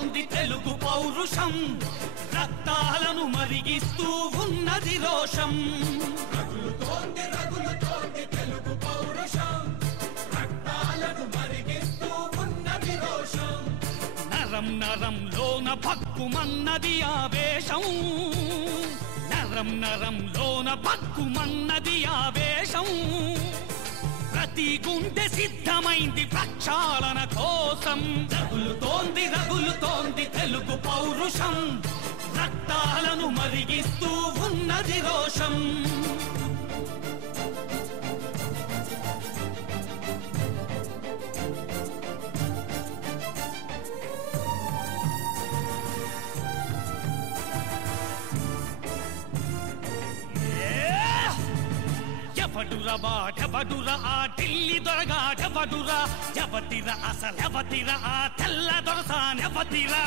రగులుతోంది తెలుగు పౌరుషం, రక్తాలను మరిగిస్తూ ఉన్నది రోషం. రగులుతోంది రగులుతోంది తెలుగు పౌరుషం, రక్తాలను మరిగిస్తూ ఉన్నది రోషం. నరం నరంలోన భక్కుమన్నది ఆవేశం, నరం నరంలోన భక్కుమన్నది ఆవేశం. ప్రతి గుండె సిద్ధమైంది ప్రక్షాళన కోసం. రగులుతోంది రగులుతోంది తెలుగు పౌరుషం, రక్తాలను మరిగిస్తూ ఉన్నది రోషం. ఎవడురా వాడెవడురా ఆ ఢిల్లీ దొరగాడెవడురా, ఎవతిరా అసలెవతిరా ఆ తెల్ల దొరసానెవతిరా.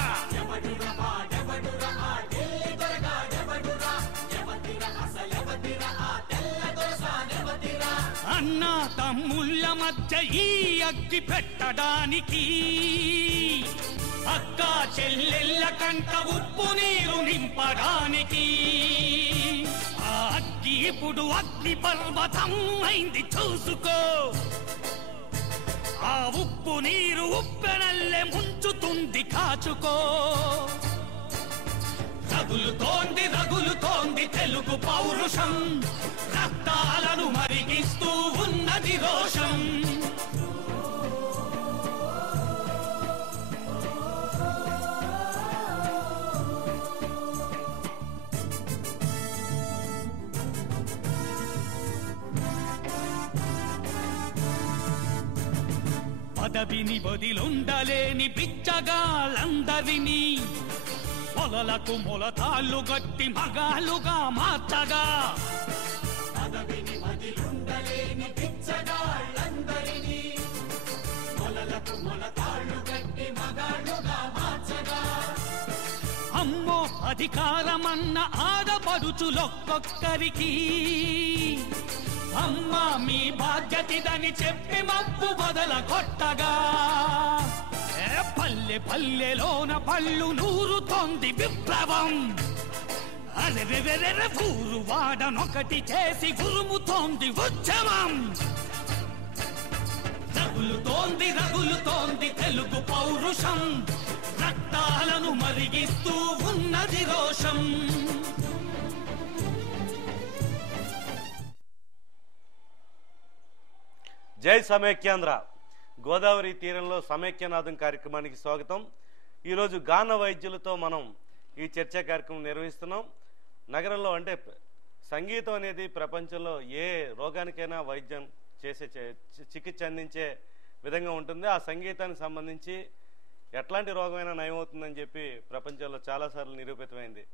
అన్న తమ్ముళ్ళ మధ్య ఈ అగ్గి పెట్టడానికి, అక్క చెల్లెళ్ళ కంట ఉప్పు నీరు నింపడానికి. ఆ అగ్గి ఇప్పుడు అగ్ని పర్వతం అయింది చూసుకో, ఆ ఉప్పు నీరు ఉప్పెనల్లే ముంచుతుంది కాచుకో. రగులుతోంది రగులుతోంది తెలుగు పౌరుషం, రక్తాలను మరిగిస్తూ ఉన్నది రోషం. పదవిని వదిలుండలేని పిచ్చగాళ్ళందరినీ మొలలకు మొలతాళ్ళు గట్టి మగాళ్ళుగా మార్చగా. పదవిని వదిలుండలేని పిచ్చగాళ్ళందరినీ మొలలకు మొలతాళ్ళు గట్టి మగాళ్ళుగా మార్చగా. అమ్మో అధికారమన్న ఆడపడుచులొక్కొక్కరికి, అమ్మా మీ బాధ్యతదని చెప్పి మప్పు బదల కొట్టగా. పల్లె పల్లెలోన పళ్ళు నూరుతోంది విప్లవం, అరెరెరెరె ఊరు వాడనొకటి చేసి గురుముతోంది ఉద్యమం. రగులుతోంది రగులుతోంది తెలుగు పౌరుషం, రక్తాలను మరిగిస్తూ ఉన్నది రోషం. జై సమైక్యాంధ్ర. గోదావరి తీరంలో సమైక్యనాదం కార్యక్రమానికి స్వాగతం. ఈరోజు గాన వైద్యులతో మనం ఈ చర్చా కార్యక్రమం నిర్వహిస్తున్నాం. నగరంలో అంటే సంగీతం అనేది ప్రపంచంలో ఏ రోగానికైనా వైద్యం చేసే చికిత్స అందించే విధంగా ఉంటుంది. ఆ సంగీతానికి సంబంధించి ఎట్లాంటి రోగమైనా నయమవుతుందని చెప్పి ప్రపంచంలో చాలాసార్లు నిరూపితమైంది.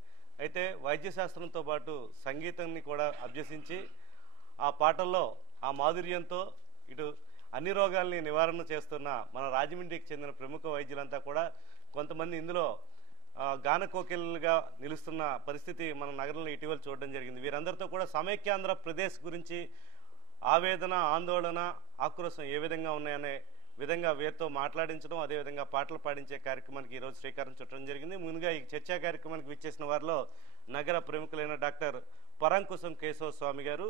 అయితే వైద్యశాస్త్రంతో పాటు సంగీతాన్ని కూడా అభ్యసించి ఆ పాటల్లో ఆ మాధుర్యంతో ఇటు అన్ని రోగాల్ని నివారణ చేస్తున్న మన రాజమండ్రికి చెందిన ప్రముఖ వైద్యులంతా కూడా కొంతమంది ఇందులో గాన కోకిలుగా నిలుస్తున్న పరిస్థితి మన నగరంలో ఇటీవల చూడడం జరిగింది. వీరందరితో కూడా సమైక్యాంధ్రప్రదేశ్ గురించి ఆవేదన, ఆందోళన, ఆక్రోశం ఏ విధంగా ఉన్నాయనే విధంగా వీరితో మాట్లాడించడం, అదేవిధంగా పాటలు పాడించే కార్యక్రమానికి ఈరోజు శ్రీకారం చుట్టడం జరిగింది. ముందుగా ఈ చర్చా కార్యక్రమానికి విచ్చేసిన వారిలో నగర ప్రముఖులైన డాక్టర్ పరాంకుశం కేశవ స్వామి గారు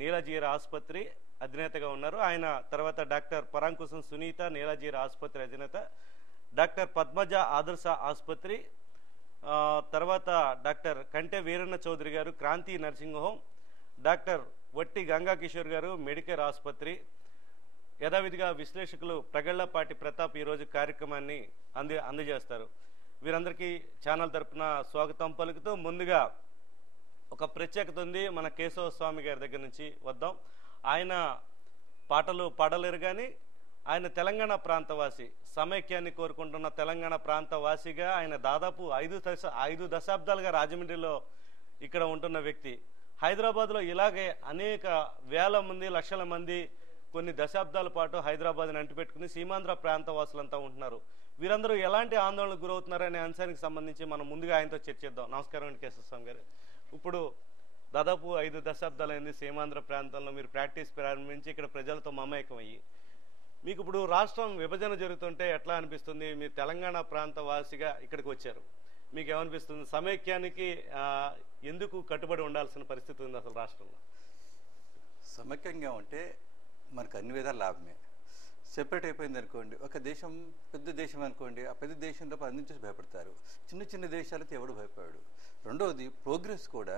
నీలజీర ఆసుపత్రి అధినేతగా ఉన్నారు. ఆయన తర్వాత డాక్టర్ పరాంకుశం సునీత నీలజీర ఆసుపత్రి అధినేత, డాక్టర్ పద్మజ ఆదర్శ ఆసుపత్రి, తర్వాత డాక్టర్ కంటె వీరన్న చౌదరి గారు క్రాంతి నర్సింగ్ హోమ్, డాక్టర్ వట్టి గంగా కిషోర్ గారు మెడికేర్ ఆసుపత్రి. యథావిధిగా విశ్లేషకులు ప్రగళ్లపాటి ప్రతాప్ ఈరోజు కార్యక్రమాన్ని అందజేస్తారు. వీరందరికీ ఛానల్ తరపున స్వాగతం పలుకుతూ ముందుగా ఒక ప్రత్యేకత ఉంది. మన కేశవ స్వామి గారి దగ్గర నుంచి వద్దాం. ఆయన పాటలు పాడలేరు కానీ ఆయన తెలంగాణ ప్రాంతవాసి, సమైక్యాన్ని కోరుకుంటున్న తెలంగాణ ప్రాంతవాసిగా ఆయన దాదాపు 5 దశాబ్దాలుగా రాజమండ్రిలో ఇక్కడ ఉంటున్న వ్యక్తి. హైదరాబాద్లో ఇలాగే అనేక వేల మంది, లక్షల మంది కొన్ని దశాబ్దాల పాటు హైదరాబాద్ని అంటిపెట్టుకుని సీమాంధ్ర ప్రాంత వాసులంతా ఉంటున్నారు. వీరందరూ ఎలాంటి ఆందోళనకు గురవుతున్నారనే అంశానికి సంబంధించి మనం ముందుగా ఆయనతో చర్చిద్దాం. నమస్కారం అండి కేశవ స్వామి గారు. ఇప్పుడు దాదాపు 5 దశాబ్దాలైంది సీమాంధ్ర ప్రాంతంలో మీరు ప్రాక్టీస్ ప్రారంభించి ఇక్కడ ప్రజలతో మమేకం అయ్యి, మీకు ఇప్పుడు రాష్ట్రం విభజన జరుగుతుంటే ఎట్లా అనిపిస్తుంది? మీరు తెలంగాణ ప్రాంత వాసిగా ఇక్కడికి వచ్చారు, మీకు ఏమనిపిస్తుంది? సమైక్యానికి ఎందుకు కట్టుబడి ఉండాల్సిన పరిస్థితి ఉంది అసలు రాష్ట్రంలో? సమైక్యంగా ఉంటే మనకు అన్ని విధాలు లాభమే. సెపరేట్ అయిపోయింది అనుకోండి, ఒక దేశం పెద్ద దేశం అనుకోండి, ఆ పెద్ద దేశంలో అన్ని చూసి భయపడతారు. చిన్న చిన్న దేశాలతో ఎవడు భయపడాడు. రెండవది ప్రోగ్రెస్ కూడా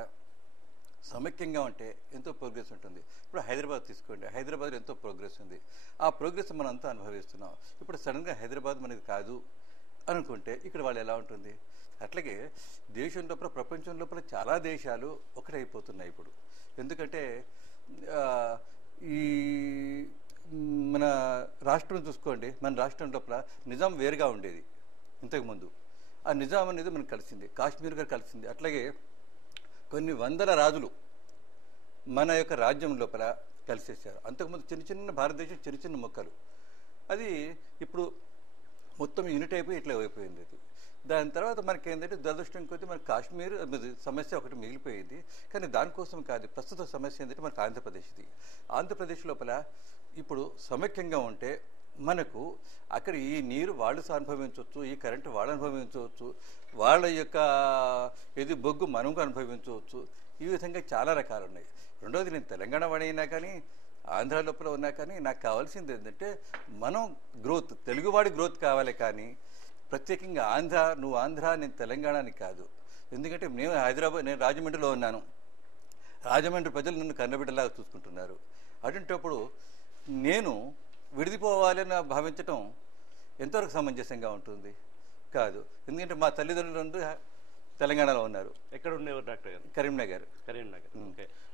సమైక్యంగా ఉంటే ఎంతో ప్రోగ్రెస్ ఉంటుంది. ఇప్పుడు హైదరాబాద్ తీసుకోండి, హైదరాబాద్లో ఎంతో ప్రోగ్రెస్ ఉంది. ఆ ప్రోగ్రెస్ మనం అంతా అనుభవిస్తున్నాం. ఇప్పుడు సడన్గా హైదరాబాద్ మనది కాదు అనుకుంటే ఇక్కడ వాళ్ళు ఎలా ఉంటుంది? అట్లాగే దేశం లోపల, ప్రపంచం లోపల చాలా దేశాలు ఒకటైపోతున్నాయి ఇప్పుడు. ఎందుకంటే ఈ మన రాష్ట్రం చూసుకోండి, మన రాష్ట్రం లోపల నిజాం వేరుగా ఉండేది ఇంతకుముందు. ఆ నిజాం అనేది మనకు కలిసింది, కాశ్మీర్గా కలిసింది. అట్లాగే కొన్ని వందల రాజులు మన యొక్క రాజ్యం లోపల కలిసేసారు. అంతకుముందు చిన్న చిన్న భారతదేశం చిన్న చిన్న మొక్కలు, అది ఇప్పుడు మొత్తం యూనిట్ అయిపోయి ఇట్లా అయిపోయింది. అది దాని తర్వాత మనకి ఏంటంటే దురదృష్టం కొద్దీ మనకి కాశ్మీర్ సమస్య ఒకటి మిగిలిపోయింది. కానీ దానికోసం కాదు, ప్రస్తుత సమస్య ఏంటంటే మనకు ఆంధ్రప్రదేశ్ది. ఆంధ్రప్రదేశ్ లోపల ఇప్పుడు సమైక్యంగా ఉంటే మనకు అక్కడ ఈ నీరు వాళ్ళు అనుభవించవచ్చు, ఈ కరెంటు వాళ్ళు అనుభవించవచ్చు, వాళ్ళ యొక్క ఇది బొగ్గు మనకు అనుభవించవచ్చు. ఈ విధంగా చాలా రకాలు ఉన్నాయి. రెండవది, నేను తెలంగాణ వాడైనా కానీ ఆంధ్ర లోపల ఉన్నా కానీ నాకు కావాల్సింది ఏంటంటే మనం గ్రోత్, తెలుగువాడి గ్రోత్ కావాలి. కానీ ప్రత్యేకంగా నువ్వు ఆంధ్ర నేను తెలంగాణ అని కాదు. ఎందుకంటే నేను రాజమండ్రిలో ఉన్నాను, రాజమండ్రి ప్రజలు నన్ను కన్నబిడ్డలాగా చూసుకుంటున్నారు. అటువంటిప్పుడు నేను విడిదిపోవాలని భావించటం ఎంతవరకు సమంజసంగా ఉంటుంది? కాదు. ఎందుకంటే మా తల్లిదండ్రులు తెలంగాణలో ఉన్నారు. ఎక్కడ ఉండేవారు డాక్టర్ గారు? కరీంనగర్.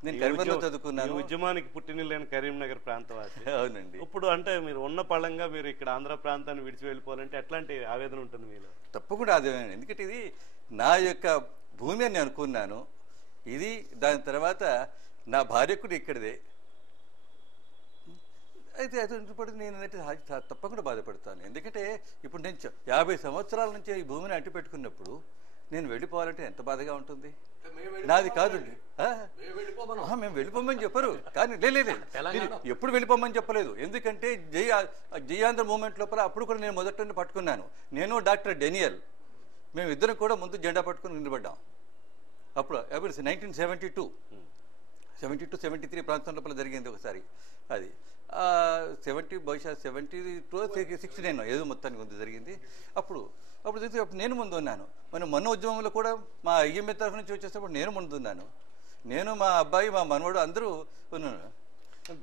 నేను కరీంనగర్లో చదువుకున్నాను. ఉద్యమానికి పుట్టినలేని కరీంనగర్ ప్రాంతవాసి. అవునండి. ఇప్పుడు అంటే మీరు ఉన్న పళంగా మీరు ఇక్కడ ఆంధ్ర ప్రాంతాన్ని విడిచి వెళ్ళిపోవాలంటే ఎట్లాంటి ఆవేదన ఉంటుంది మీలో? తప్పకుండా ఆవేదన. ఎందుకంటే ఇది నా యొక్క భూమి అని అనుకున్నాను. ఇది దాని తర్వాత నా భార్య కూడా ఇక్కడిదే. అయితే అది నేను తప్పకుండా బాధపడతాను. ఎందుకంటే ఇప్పుడు నేను 50 సంవత్సరాల నుంచి ఈ భూమిని అంటి పెట్టుకున్నప్పుడు నేను వెళ్ళిపోవాలంటే ఎంత బాధగా ఉంటుంది. నాది కాదు, మేము వెళ్ళిపోమని చెప్పరు. కానీ లేదు, ఎప్పుడు వెళ్ళిపోమని చెప్పలేదు. ఎందుకంటే జయాంధ్ర మూవ్మెంట్ లోపల అప్పుడు కూడా నేను మొదట పట్టుకున్నాను. నేను డాక్టర్ డెనియల్, మేము ఇద్దరం కూడా ముందు జెండా పట్టుకుని నిలబడ్డాం. అప్పుడు 1972, 73 ప్రాంతం లోపల జరిగింది ఒకసారి. అది 70 బహుశా 72 69 ఏదో మొత్తానికి ముందు జరిగింది. అప్పుడు నేను ముందు ఉన్నాను. మొన్న ఉద్యమంలో కూడా మా ఐఎంఏ తరఫు నుంచి వచ్చేసినప్పుడు నేను ముందు ఉన్నాను. నేను, మా అబ్బాయి, మా మనవడు అందరూ ఉన్నాను.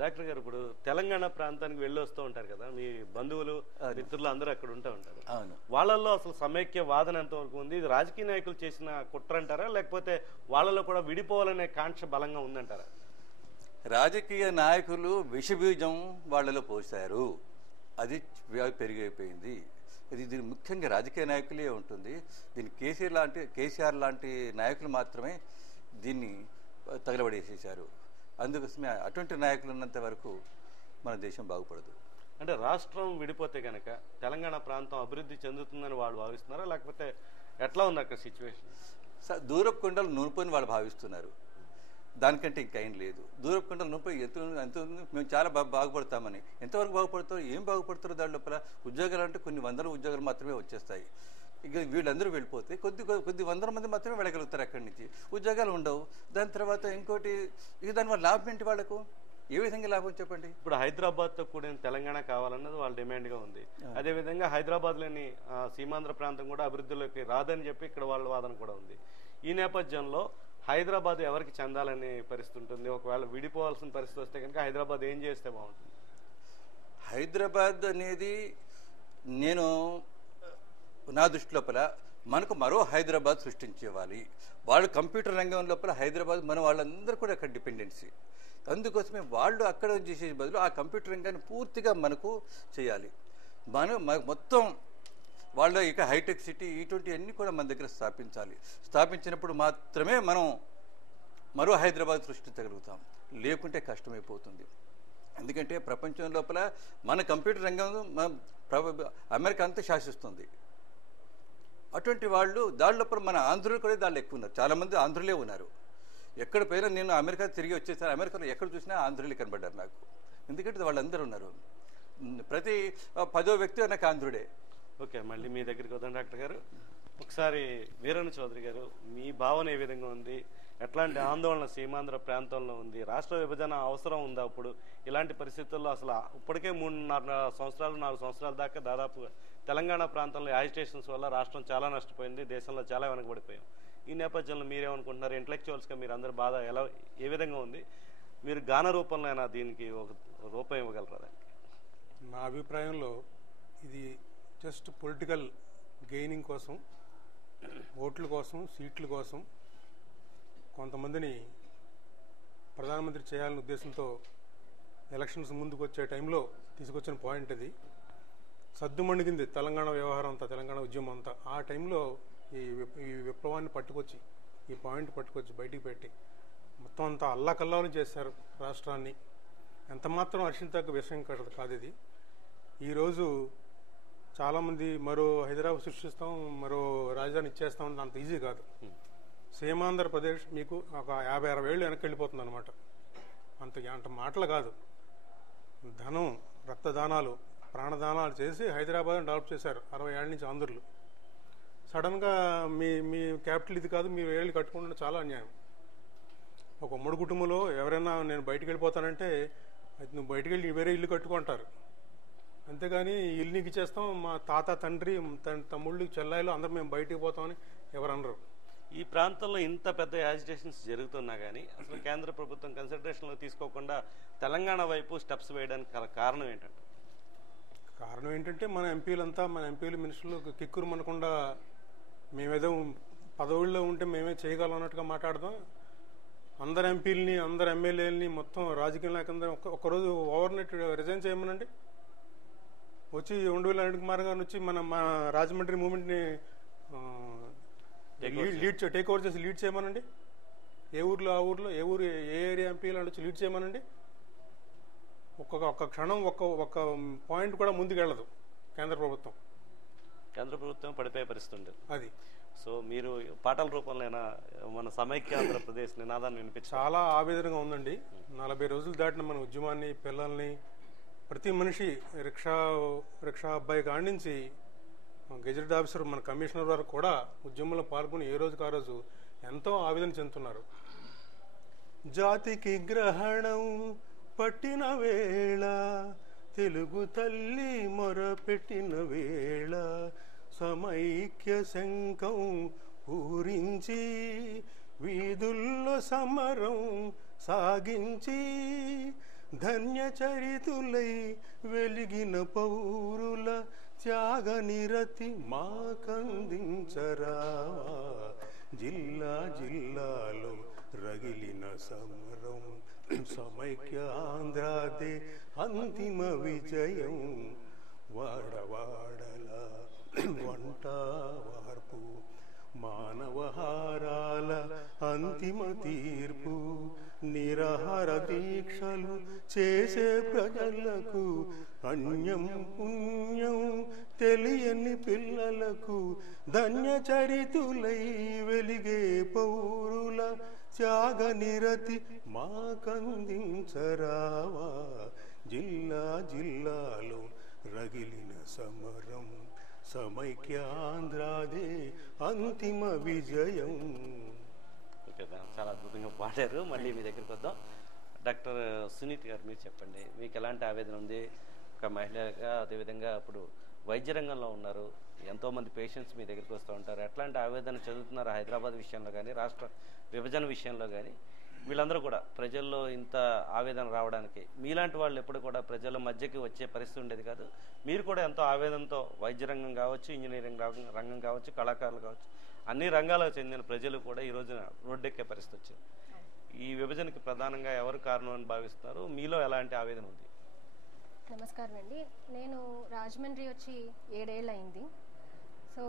డాక్టర్ గారు, ఇప్పుడు తెలంగాణ ప్రాంతానికి వెళ్ళి వస్తూ ఉంటారు కదా, మీ బంధువులు మిత్రులు అందరూ అక్కడ ఉంటూ ఉంటారు. అవును. వాళ్ళల్లో అసలు సమైక్య వాదన ఎంతవరకు ఉంది? ఇది రాజకీయ నాయకులు చేసిన కుట్ర అంటారా, లేకపోతే వాళ్ళలో కూడా విడిపోవాలనే కాంక్ష బలంగా ఉందంటారా? రాజకీయ నాయకులు విషబీజం వాళ్ళలో పోశారు, అది పెరిగైపోయింది. దీనికి ముఖ్యంగా రాజకీయ నాయకులే ఉంటుంది. దీన్ని కేసీఆర్ లాంటి నాయకులు మాత్రమే దీన్ని తగలబడేసేసారు. అందుకోసమే అటువంటి నాయకులు ఉన్నంత వరకు మన దేశం బాగుపడదు. అంటే రాష్ట్రం విడిపోతే కనుక తెలంగాణ ప్రాంతం అభివృద్ధి చెందుతుందని వాళ్ళు భావిస్తున్నారా, లేకపోతే ఎట్లా ఉంది అక్కడ సిచ్యువేషన్? దూరపు కొండలు నూనెపోని వాళ్ళు భావిస్తున్నారు. దానికంటే ఇంకేం లేదు. దూరపు కొండలు నూనెపోయి ఎంత మేము చాలా బాగుపడతామని. ఎంతవరకు బాగుపడతారు? ఏం బాగుపడతారు? దాని లోపల ఉద్యోగాలు అంటే కొన్ని వందల ఉద్యోగాలు మాత్రమే వచ్చేస్తాయి. ఇక వీళ్ళందరూ వెళ్ళిపోతే కొద్ది వందల మంది మాత్రమే వెళ్ళగలుగుతారు అక్కడి నుంచి. ఉద్యోగాలు ఉండవు. దాని తర్వాత ఇంకోటి, ఇక దానివల్ల లాభం ఏంటి వాళ్ళకు? ఏ విధంగా లాభం చెప్పండి? ఇప్పుడు హైదరాబాద్తో కూడిన తెలంగాణ కావాలన్నది వాళ్ళ డిమాండ్గా ఉంది. అదేవిధంగా హైదరాబాద్లోని సీమాంధ్ర ప్రాంతం కూడా అభివృద్ధిలోకి రాదని చెప్పి ఇక్కడ వాళ్ళ వాదన కూడా ఉంది. ఈ నేపథ్యంలో హైదరాబాద్ ఎవరికి చెందాలనే పరిస్థితి ఉంటుంది? ఒకవేళ విడిపోవాల్సిన పరిస్థితి వస్తే కనుక హైదరాబాద్ ఏం చేస్తే బాగుంటుంది? హైదరాబాద్ అనేది నేను నా దృష్టి లోపల మనకు మరో హైదరాబాద్ సృష్టించేవాలి. వాళ్ళు కంప్యూటర్ రంగం లోపల హైదరాబాద్ మన వాళ్ళందరూ కూడా అక్కడ డిపెండెన్సీ. అందుకోసమే వాళ్ళు అక్కడ చేసే బదులు ఆ కంప్యూటర్ రంగాన్ని పూర్తిగా మనకు చేయాలి. మొత్తం వాళ్ళ ఇక హైటెక్ సిటీ ఇటువంటి అన్నీ కూడా మన దగ్గర స్థాపించాలి. స్థాపించినప్పుడు మాత్రమే మనం మరో హైదరాబాద్ సృష్టించగలుగుతాం. లేకుంటే కష్టమైపోతుంది. ఎందుకంటే ప్రపంచం లోపల మన కంప్యూటర్ రంగం అమెరికా అంతా శాసిస్తుంది. అటువంటి వాళ్ళు దాని లోపల మన ఆంధ్రులు కూడా దాళ్ళు ఎక్కువ ఉన్నారు. చాలామంది ఆంధ్రులే ఉన్నారు. ఎక్కడ పోయినా నేను అమెరికా తిరిగి వచ్చేసాను. అమెరికాలో ఎక్కడ చూసినా ఆంధ్రులే కనబడ్డారు నాకు. ఎందుకంటే వాళ్ళందరూ ఉన్నారు. ప్రతి 10వ వ్యక్తి నాకు ఆంధ్రుడే. ఓకే, మళ్ళీ మీ దగ్గరికి వద్దాం డాక్టర్ గారు. ఒకసారి వీరన్న చౌదరి గారు, మీ భావన ఏ విధంగా ఉంది? ఎట్లాంటి ఆందోళన సీమాంధ్ర ప్రాంతంలో ఉంది? రాష్ట్ర విభజన అవసరం ఉందా? అప్పుడు ఇలాంటి పరిస్థితుల్లో అసలు ఇప్పటికే 4 సంవత్సరాల దాకా దాదాపు తెలంగాణ ప్రాంతంలో యాజిటేషన్స్ వల్ల రాష్ట్రం చాలా నష్టపోయింది, దేశంలో చాలా వెనకబడిపోయాం. ఈ నేపథ్యంలో మీరేమనుకుంటున్నారు? ఇంటలెక్చువల్స్గా మీరు అందరి బాధ ఏ విధంగా ఉంది? మీరు గాన రూపంలో అయినా దీనికి ఒక రూపం ఇవ్వగలరా? నా అభిప్రాయంలో ఇది జస్ట్ పొలిటికల్ గెయినింగ్ కోసం, ఓట్ల కోసం, సీట్ల కోసం కొంతమందిని ప్రధానమంత్రి చేయాలనే ఉద్దేశంతో ఎలక్షన్స్ ముందుకు వచ్చే టైంలో తీసుకొచ్చిన పాయింట్ అది. సద్దుమణిగింది తెలంగాణ వ్యవహారం అంతా, తెలంగాణ ఉద్యమం అంతా. ఆ టైంలో ఈ విప్లవాన్ని పట్టుకొచ్చి, ఈ పాయింట్ పట్టుకొచ్చి బయటికి పెట్టి మొత్తం అంతా అల్లాకల్లాలు చేశారు రాష్ట్రాన్ని. ఎంత మాత్రం హర్షించదగ్గ విషయం కాదు ఇది. ఈరోజు చాలామంది మరో హైదరాబాద్ సృష్టిస్తాం, మరో రాజధాని ఇచ్చేస్తాం, అంత ఈజీ కాదు. సీమాంధ్రప్రదేశ్ మీకు ఒక 50-60 ఏళ్ళు వెనక్కి వెళ్ళిపోతుంది అనమాట. అంత మాటలు కాదు, ధనం, రక్తదానాలు, ప్రాణదానాలు చేసి హైదరాబాద్ని డెవలప్ చేశారు 60 ఏళ్ళ నుంచి ఆంధ్రులు. సడన్గా మీ క్యాపిటల్ ఇది కాదు, మీరు ఏళ్ళు కట్టుకుంటే చాలా అన్యాయం. ఒక ఉమ్మడి కుటుంబంలో ఎవరైనా నేను బయటికి వెళ్ళిపోతానంటే నువ్వు బయటికి వెళ్ళి వేరే ఇల్లు కట్టుకుంటారు, అంతేగాని ఇల్లు నీకు ఇచ్చేస్తాం, మా తాత, తండ్రి, తమ్ముళ్ళు, చెల్లాయిలు అందరూ మేము బయటికి పోతామని ఎవరు అనరు. ఈ ప్రాంతంలో ఇంత పెద్ద యాజిటేషన్స్ జరుగుతున్నా కానీ అసలు కేంద్ర ప్రభుత్వం కన్సిడరేషన్లో తీసుకోకుండా తెలంగాణ వైపు స్టెప్స్ వేయడానికి కారణం ఏంటంటే? కారణం ఏంటంటే మన ఎంపీలు మినిస్టర్లు కిక్కురు మనకుండా మేమేదో పదవుల్లో ఉంటే మేమే చేయగలం అన్నట్టుగా మాట్లాడదాం. అందరు ఎంపీలని, అందరు ఎమ్మెల్యేలని, మొత్తం రాజకీయ నాయకులందరూ ఒక్కరోజు ఓవర్నైట్ రిజైన్ చేయమనండి. వచ్చి 2002 కుమార్ గారిని వచ్చి మన రాజమండ్రి మూమెంట్ని టేక్ ఓవర్ చేసి లీడ్ చేయమనండి. ఏ ఊర్లో ఆ ఊర్లో, ఏ ఏరియా ఎంపీలు వచ్చి లీడ్ చేయమనండి. ఒక్క క్షణం ఒక్క పాయింట్ కూడా ముందుకెళ్ళదు కేంద్ర ప్రభుత్వం పడిపోయే పరిస్థితి ఉండేది అది. సో మీరు పాటల రూపంలో మన సమైక్య ఆంధ్రప్రదేశ్ నినాదాన్ని వినిపించి చాలా ఆవేదనగా ఉందండి. 40 రోజులు దాటిన మన ఉద్యమాన్ని, పిల్లల్ని, ప్రతి మనిషి రిక్షా అబ్బాయి కాడి నుంచి గెజెట్ ఆఫీసర్, మన కమిషనర్ వరకు కూడా ఉద్యమంలో పాల్గొని ఏ రోజుకు ఆ రోజు ఎంతో ఆవేదన చెందుతున్నారు. జాతికి గ్రహణం పట్టిన వేళ, తెలుగు తల్లి మొరపెట్టిన వేళ, సమైక్య శంఖం పూరించి వీధుల్లో సమరం సాగించి, ధన్య చరితులై వెలిగిన పౌరుల త్యాగ నిరతి మాకందించరా, జిల్లా జిల్లాలో రగిలిన సమరం, సమైక్యాంధ్రాదే అంతిమ విజయం, వాడవాడల వంట వార్పు, మానవహారాల అంతిమ తీర్పు, నిరాహార దీక్షలు చేసే ప్రజలకు, అన్యం పుణ్యం తెలియని పిల్లలకు, ధన్య చరితులై వెలిగే పౌరుల త్యాగ నిరతి మాకందించరావా, జిల్లా జిల్లాలో రగిలిన సమరం, సమైక్యాంధ్రాదే అంతిమ విజయం. ఓకే, చాలా అద్భుతంగా పాడారు. మళ్ళీ మీ దగ్గరికి వద్దాం. డాక్టర్ సునీత్ గారు, మీరు చెప్పండి, మీకు ఎలాంటి ఆవేదన ఉంది? ఒక మహిళగా, అదేవిధంగా ఇప్పుడు వైద్య రంగంలో ఉన్నారు, ఎంతోమంది పేషెంట్స్ మీ దగ్గరికి వస్తూ ఉంటారు. ఎట్లాంటి ఆవేదన చదువుతున్నారు హైదరాబాద్ విషయంలో కానీ, రాష్ట్ర విభజన విషయంలో కానీ? వీళ్ళందరూ కూడా ప్రజల్లో ఇంత ఆవేదన రావడానికి మీలాంటి వాళ్ళు ఎప్పుడు కూడా ప్రజల మధ్యకి వచ్చే పరిస్థితి ఉండేది కాదు. మీరు కూడా ఎంతో ఆవేదనతో వైద్య రంగం కావచ్చు, ఇంజనీరింగ్ రంగం కావచ్చు, కళాకారులు కావచ్చు, అన్ని రంగాలకు చెందిన ప్రజలు కూడా ఈ రోజున రోడ్డెక్కే పరిస్థితి వచ్చింది. ఈ విభజనకి ప్రధానంగా ఎవరు కారణం అని భావిస్తున్నారు? మీలో ఎలాంటి ఆవేదన ఉంది? నమస్కారం అండి. నేను రాజమండ్రి వచ్చి 7 ఏళ్ళు అయింది. సో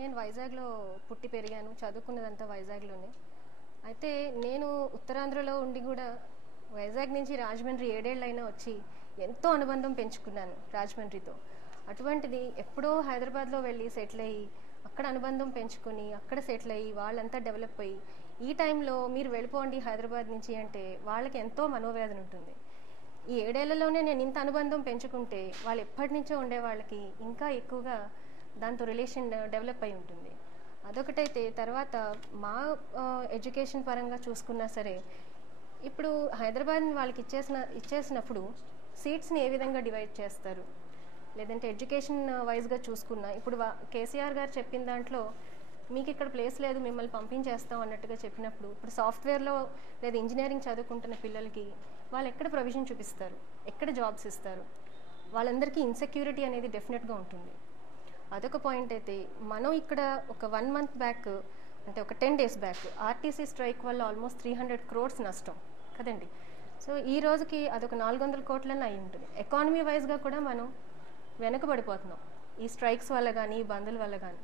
నేను వైజాగ్లో పుట్టి పెరిగాను, చదువుకున్నదంతా వైజాగ్లోనే. అయితే నేను ఉత్తరాంధ్రలో ఉండి కూడా వైజాగ్ నుంచి రాజమండ్రి 7 ఏళ్ళు అయినా వచ్చి ఎంతో అనుబంధం పెంచుకున్నాను రాజమండ్రితో. అటువంటిది ఎప్పుడో హైదరాబాద్లో వెళ్ళి సెటిల్ అయ్యి అక్కడ అనుబంధం పెంచుకొని అక్కడ సెటిల్ అయ్యి వాళ్ళంతా డెవలప్ అయ్యి ఈ టైంలో మీరు వెళ్ళిపోండి హైదరాబాద్ నుంచి అంటే వాళ్ళకి ఎంతో మనోవేదన ఉంటుంది. ఈ 7 ఏళ్లలోనే నేను ఇంత అనుబంధం పెంచుకుంటే వాళ్ళు ఎప్పటి నుంచో ఉండే వాళ్ళకి ఇంకా ఎక్కువగా దాంతో రిలేషన్ డెవలప్ అయి ఉంటుంది. అదొకటైతే తర్వాత మా ఎడ్యుకేషన్ పరంగా చూసుకున్నా సరే ఇప్పుడు హైదరాబాద్ వాళ్ళకి ఇచ్చేసినప్పుడు సీట్స్ని ఏ విధంగా డివైడ్ చేస్తారు, లేదంటే ఎడ్యుకేషన్ వైజ్గా చూసుకున్నా ఇప్పుడు కేసీఆర్ గారు చెప్పిన దాంట్లో మీకు ఇక్కడ ప్లేస్ లేదు మిమ్మల్ని పంపించేస్తాం అన్నట్టుగా చెప్పినప్పుడు ఇప్పుడు సాఫ్ట్వేర్లో లేదా ఇంజనీరింగ్ చదువుకుంటున్న పిల్లలకి వాళ్ళు ఎక్కడ ప్రొవిజన్ చూపిస్తారు, ఎక్కడ జాబ్స్ ఇస్తారు, వాళ్ళందరికీ ఇన్సెక్యూరిటీ అనేది డెఫినెట్గా ఉంటుంది. అదొక పాయింట్. అయితే మనం ఇక్కడ ఒక 1 మంత్ బ్యాక్ అంటే ఒక 10 days బ్యాక్ ఆర్టీసీ స్ట్రైక్ వల్ల ఆల్మోస్ట్ 300 crores నష్టం కదండి. సో ఈ రోజుకి అదొక 400 కోట్లన్నా అయి ఉంటుంది. ఎకానమీ వైజ్గా కూడా మనం వెనకబడిపోతున్నాం ఈ స్ట్రైక్స్ వల్ల కానీ ఈ బందుల వల్ల కానీ.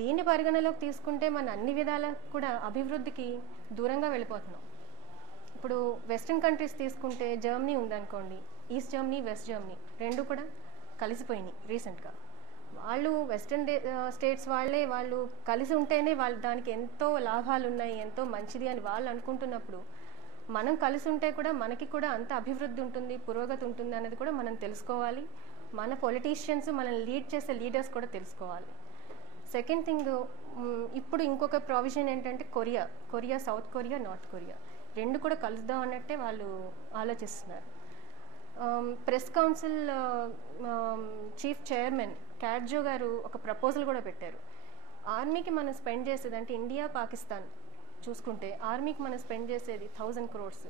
దీన్ని పరిగణలోకి తీసుకుంటే మన అన్ని విధాల కూడా అభివృద్ధికి దూరంగా వెళ్ళిపోతున్నాం. ఇప్పుడు వెస్ట్రన్ కంట్రీస్ తీసుకుంటే జర్మనీ ఉందనుకోండి, ఈస్ట్ జర్మనీ వెస్ట్ జర్మనీ రెండు కూడా కలిసిపోయినాయి రీసెంట్గా. వాళ్ళు వెస్ట్రన్ స్టేట్స్ వాళ్ళు కలిసి ఉంటేనే వాళ్ళు దానికి ఎంతో లాభాలు ఉన్నాయి, ఎంతో మంచిది అని వాళ్ళు అనుకుంటున్నప్పుడు మనం కలిసి ఉంటే కూడా మనకి కూడా అంత అభివృద్ధి ఉంటుంది, పురోగతి ఉంటుంది అనేది కూడా మనం తెలుసుకోవాలి. మన పొలిటీషియన్స్ మనల్ని లీడ్ చేసే లీడర్స్ కూడా తెలుసుకోవాలి. సెకండ్ థింగ్, ఇప్పుడు ఇంకొక ప్రావిజన్ ఏంటంటే Korea south Korea north Korea రెండు కూడా కలుద్దాం అన్నట్టే వాళ్ళు ఆలోచిస్తున్నారు. ప్రెస్ కౌన్సిల్ చీఫ్ చైర్మన్ క్యాడ్జో గారు ఒక ప్రపోజల్ కూడా పెట్టారు. ఆర్మీకి మనం స్పెండ్ చేసేది అంటే ఇండియా పాకిస్తాన్ చూసుకుంటే ఆర్మీకి మనం స్పెండ్ చేసేది 1000 crores.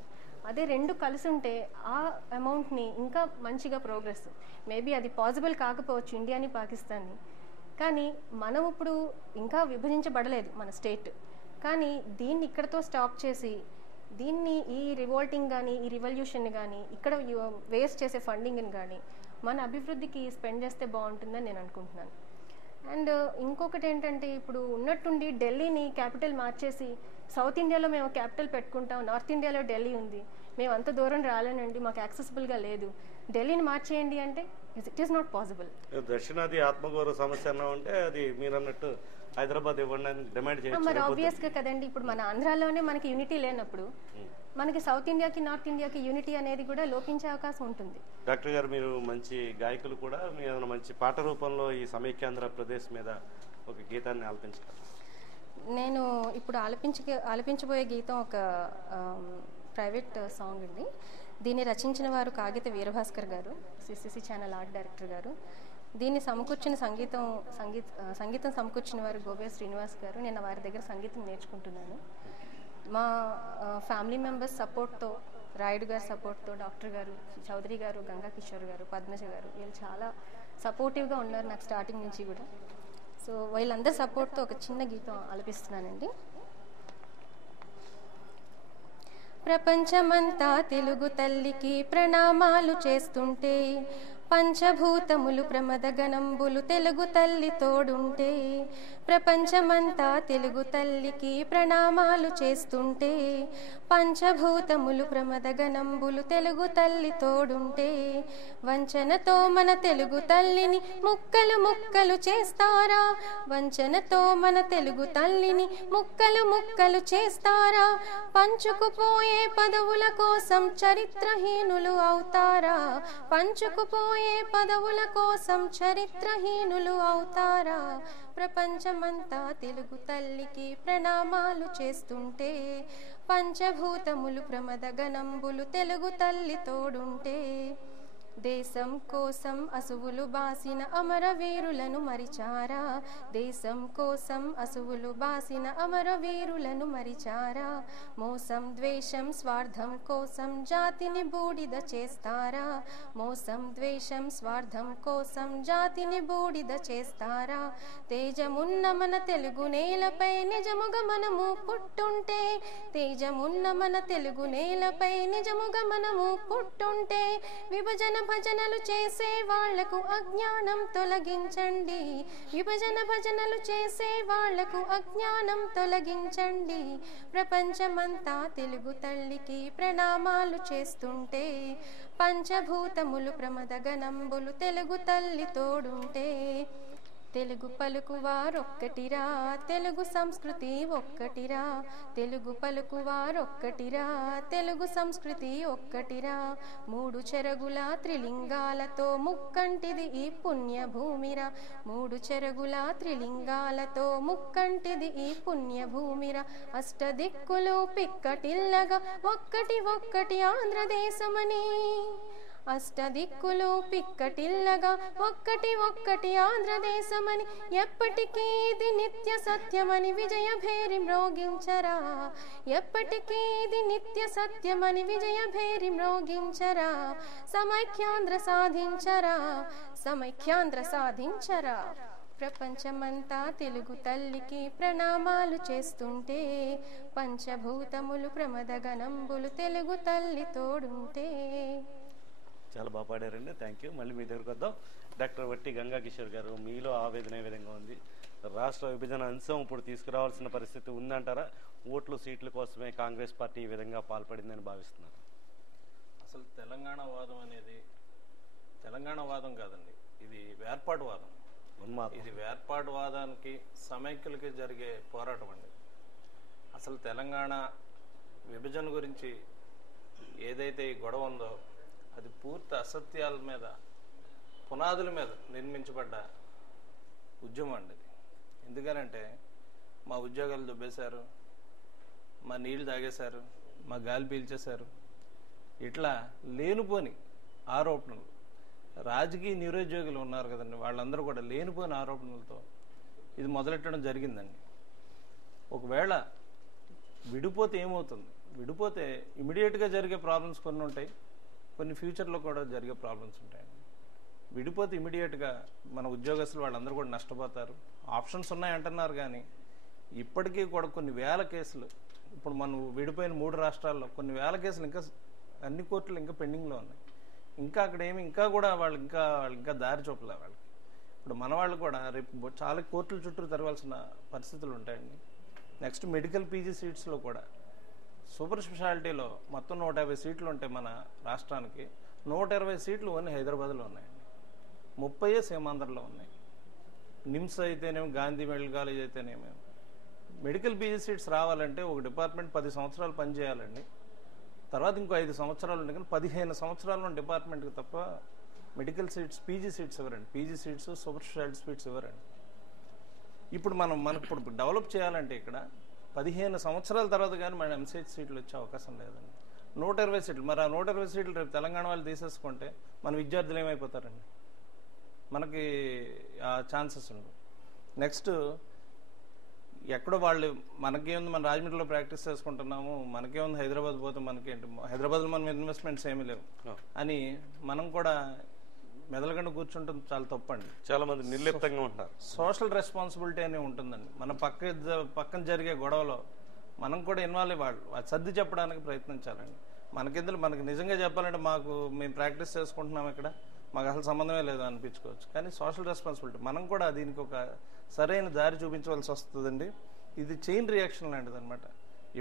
అదే రెండు కలిసి ఉంటే ఆ అమౌంట్ని ఇంకా మంచిగా ప్రోగ్రెస్ మేబీ అది పాసిబుల్ కాకపోవచ్చు ఇండియాని పాకిస్తాన్ని, కానీ మనం ఇప్పుడు ఇంకా విభజించబడలేదు మన స్టేట్. కానీ దీన్ని ఇక్కడతో స్టాప్ చేసి దీన్ని ఈ రివోల్టింగ్ కానీ ఈ రివల్యూషన్ కానీ ఇక్కడ వేస్ట్ చేసే ఫండింగ్ని కానీ మన అభివృద్ధికి స్పెండ్ చేస్తే బాగుంటుందని నేను అనుకుంటున్నాను. అండ్ ఇంకొకటి ఏంటంటే ఇప్పుడు ఉన్నట్టుండి ఢిల్లీని క్యాపిటల్ మార్చేసి సౌత్ ఇండియాలో మేము క్యాపిటల్ పెట్టుకుంటాం, నార్త్ ఇండియాలో ఢిల్లీ ఉంది, మేము అంత దూరం రాలేనండి, మాకు యాక్సెసిబుల్గా లేదు, ఢిల్లీని మార్చేయండి అంటే ఇట్ ఈస్ నాట్ పాసిబుల్. దక్షిణాది ఆత్మగౌరవ సమస్య అన్నా ఉంటే అది మీరు అన్నట్టు హైదరాబాద్ ఇవ్వండి అని డిమాండ్ చేయొచ్చు. మరి ఆబ్వియస్గా కదండి, ఇప్పుడు మన ఆంధ్రాలోనే మనకి యూనిటీ లేనప్పుడు మనకి సౌత్ ఇండియాకి నార్త్ ఇండియాకి యూనిటీ అనేది కూడా లోపించే అవకాశం ఉంటుంది. డాక్టర్ గారు మీరు మంచి గాయకులు కూడా, మీ మంచి పాట రూపంలో ఈ సమైక్యాంధ్రప్రదేశ్ మీద ఒక గీతాన్ని ఆలపించారు. నేను ఇప్పుడు ఆలపించబోయే గీతం ఒక ప్రైవేట్ సాంగ్ అండి. దీన్ని రచించిన వారు కాగిత వీరభాస్కర్ గారు, సిసిసి ఛానల్ ఆర్ట్ డైరెక్టర్ గారు. దీన్ని సమకూర్చిన సంగీతం సమకూర్చిన వారు గోబే శ్రీనివాస్ గారు. నేను వారి దగ్గర సంగీతం నేర్చుకుంటున్నాను. మా ఫ్యామిలీ మెంబర్స్ సపోర్ట్తో, రాయుడు గారి సపోర్ట్తో, డాక్టర్ గారు, చౌదరి గారు, గంగా కిషోర్ గారు, పద్మజ గారు వీళ్ళు చాలా సపోర్టివ్గా ఉన్నారు నాకు స్టార్టింగ్ నుంచి కూడా. సో వీళ్ళందరి సపోర్ట్తో ఒక చిన్న గీతం ఆలపిస్తున్నానండి. ప్రపంచమంతా తెలుగు తల్లికి ప్రణామాలు చేస్తుంటే, పంచభూతములు ప్రమదగణంబులు తెలుగు తల్లి తోడుంటే, ప్రపంచమంతా తెలుగు తల్లికి ప్రణామాలు చేస్తుంటే, పంచభూతములు ప్రమదగణంబులు తెలుగు తల్లి తోడుంటే, వంచనతో మన తెలుగు తల్లిని ముక్కలు ముక్కలు చేస్తారా, వంచనతో మన తెలుగు తల్లిని ముక్కలు ముక్కలు చేస్తారా, పంచుకుపోయే పదవుల కోసం చరిత్రహీనులు అవుతారా, పంచుకుపోయే పదవుల కోసం చరిత్రహీనులు అవుతారా, ప్రపంచమంతా తెలుగు తల్లికి ప్రణామాలు చేస్తుంటే, పంచభూతములు ప్రమదగణంబులు తెలుగు తల్లి తోడుంటే, దేశం కోసం అసువులు బాసిన అమరవీరులను మరిచారా, దేశం కోసం అసువులు బాసిన అమరవీరులను మరిచారా, మోసం ద్వేషం స్వార్థం కోసం జాతిని బూడిద చేస్తారా, మోసం ద్వేషం స్వార్థం కోసం జాతిని బూడిద చేస్తారా, తేజమున్న మన తెలుగు నేలపై నిజముగా మనము పుట్టుంటే, తేజమున్న మన తెలుగు నేలపై నిజముగా మనము పుట్టుంటే, విభజన భజనలు చేసే వాళ్లకు అజ్ఞానం తొలగించండి, విభజన భజనలు చేసే వాళ్లకు అజ్ఞానం తొలగించండి, ప్రపంచమంతా తెలుగు తల్లికి ప్రణామాలు చేస్తుంటే, పంచభూతములు ప్రమదగణంబులు తెలుగు తల్లి తోడుంటే, తెలుగు పలుకు వారొక్కటిరా, తెలుగు సంస్కృతి ఒక్కటిరా. తెలుగు పలుకు వారొక్కటిరా, తెలుగు సంస్కృతి ఒక్కటిరా. మూడు చెరగుల త్రిలింగాలతో ముక్కంటిది ఈ పుణ్యభూమిరా. మూడు చెరగుల త్రిలింగాలతో ముక్కంటిది ఈ పుణ్యభూమిరా. అష్టదిక్కులు పిక్కటిల్లగా ఒక్కటి ఒక్కటి ఆంధ్రదేశమని. అష్టదిక్కులు పిక్కటిల్లగా ఒక్కటి ఒక్కటి ఆంధ్రదేశమని. ఎప్పటికీ ఇది నిత్య సత్యమని విజయభేరి మ్రోగించరా. ఎప్పటికీ ఇది నిత్య సత్యమని విజయభేరి మ్రోగించరా. సమైక్యాంధ్ర సాధించరా, సమైక్యాంధ్ర సాధించరా. ప్రపంచమంతా తెలుగు తల్లికి ప్రణామాలు చేస్తుంటే, పంచభూతములు ప్రమదగనంబులు తెలుగు తల్లి తోడుంటే. చాలా బాగా పాడారండి, థ్యాంక్ యూ. మళ్ళీ మీ దగ్గరకు వద్దాం. డాక్టర్ వట్టి గంగా కిషోర్ గారు, మీలో ఆవేదన ఏ విధంగా ఉంది? రాష్ట్ర విభజన అంశం ఇప్పుడు తీసుకురావాల్సిన పరిస్థితి ఉందంటారా? ఓట్లు సీట్ల కోసమే కాంగ్రెస్ పార్టీ ఈ విధంగా పాల్పడిందని భావిస్తున్నారు. అసలు తెలంగాణ వాదం అనేది తెలంగాణ వాదం కాదండి, ఇది వేర్పాటు వాదం. ఇది వేర్పాటు వాదానికి సమైక్యులకి జరిగే పోరాటం అండి. అసలు తెలంగాణ విభజన గురించి ఏదైతే ఈ గొడవ ఉందో అది పూర్తి అసత్యాల మీద, పునాదుల మీద నిర్మించబడ్డ ఉద్యమం అండి. ఎందుకనంటే మా ఉద్యోగాలు దుబ్బేశారు, మా నీళ్లు తాగేశారు, మా గాలి పీల్చేశారు, ఇట్లా లేనిపోని ఆరోపణలు. రాజకీయ నిరుద్యోగులు ఉన్నారు కదండి, వాళ్ళందరూ కూడా లేనిపోని ఆరోపణలతో ఇది మొదలెట్టడం జరిగిందండి. ఒకవేళ విడిపోతే ఏమవుతుంది? విడిపోతే ఇమీడియట్గా జరిగే ప్రాబ్లమ్స్ కొన్ని ఉంటాయి, కొన్ని ఫ్యూచర్లో కూడా జరిగే ప్రాబ్లమ్స్ ఉంటాయండి. విడిపోతే ఇమీడియట్గా మన ఉద్యోగస్తులు వాళ్ళందరూ కూడా నష్టపోతారు. ఆప్షన్స్ ఉన్నాయంటున్నారు కానీ ఇప్పటికీ కూడా కొన్ని వేల కేసులు, ఇప్పుడు మనం విడిపోయిన 3 రాష్ట్రాల్లో కొన్ని వేల కేసులు ఇంకా అన్ని కోర్టులు ఇంకా పెండింగ్లో ఉన్నాయి. ఇంకా అక్కడ ఏమి ఇంకా కూడా వాళ్ళు ఇంకా దారి చూపలే వాళ్ళకి. ఇప్పుడు మన వాళ్ళు కూడా రేపు చాలా కోర్టుల చుట్టూ తిరగాల్సిన పరిస్థితులు ఉంటాయండి. నెక్స్ట్ మెడికల్ పీజీ సీట్స్లో కూడా సూపర్ స్పెషాలిటీలో మొత్తం 150 సీట్లు ఉంటాయి మన రాష్ట్రానికి. 120 సీట్లు ఓన్లీ హైదరాబాద్లో ఉన్నాయండి, 30 సీమాంధ్రలో ఉన్నాయి. నిమ్స్ అయితేనేమో, గాంధీ మెడికల్ కాలేజ్ అయితేనేమో. మెడికల్ పీజీ సీట్స్ రావాలంటే ఒక డిపార్ట్మెంట్ 10 సంవత్సరాలు పనిచేయాలండి. తర్వాత ఇంకో 5 సంవత్సరాలు ఉంటాయి, కానీ 15 సంవత్సరాలు డిపార్ట్మెంట్కి తప్ప మెడికల్ సీట్స్, పీజీ సీట్స్ ఇవ్వరండి. PG seats, super speciality seats ఇవ్వరండి. ఇప్పుడు మనకు ఇప్పుడు డెవలప్ చేయాలంటే ఇక్కడ 15 సంవత్సరాల తర్వాత కానీ మన ఎంసీహెచ్ సీట్లు వచ్చే అవకాశం లేదండి. 120 సీట్లు, మరి ఆ 120 సీట్లు రేపు తెలంగాణ వాళ్ళు తీసేసుకుంటే మన విద్యార్థులు ఏమైపోతారండి? మనకి ఆ ఛాన్సెస్ ఉండవు. నెక్స్ట్ ఎక్కడో వాళ్ళు మనకేముంది, మన రాజమండ్రిలో ప్రాక్టీస్ చేసుకుంటున్నాము, మనకేముంది హైదరాబాద్ పోతే మనకేంటి, హైదరాబాద్లో మనం ఇన్వెస్ట్మెంట్స్ ఏమీ లేవు అని మనం కూడా మెదలకుండా కూర్చుంటుంది చాలా తప్పండి. చాలా మంది నిర్లిప్తంగా ఉంటారు. సోషల్ రెస్పాన్సిబిలిటీ అనే ఉంటుందండి. మన పక్కన జరిగే గొడవలో మనం కూడా ఇన్వాల్వ్ అవ్వాలి, అది సర్ది చెప్పడానికి ప్రయత్నించాలండి. మనకి నిజంగా చెప్పాలంటే మేము ప్రాక్టీస్ చేసుకుంటున్నాం ఇక్కడ, మాకు అసలు సంబంధమే లేదు అనిపించుకోవచ్చు. కానీ సోషల్ రెస్పాన్సిబిలిటీ మనం కూడా దీనికి ఒక సరైన దారి చూపించవలసి వస్తుందండి. ఇది చైన్ రియాక్షన్ లాంటిది అనమాట.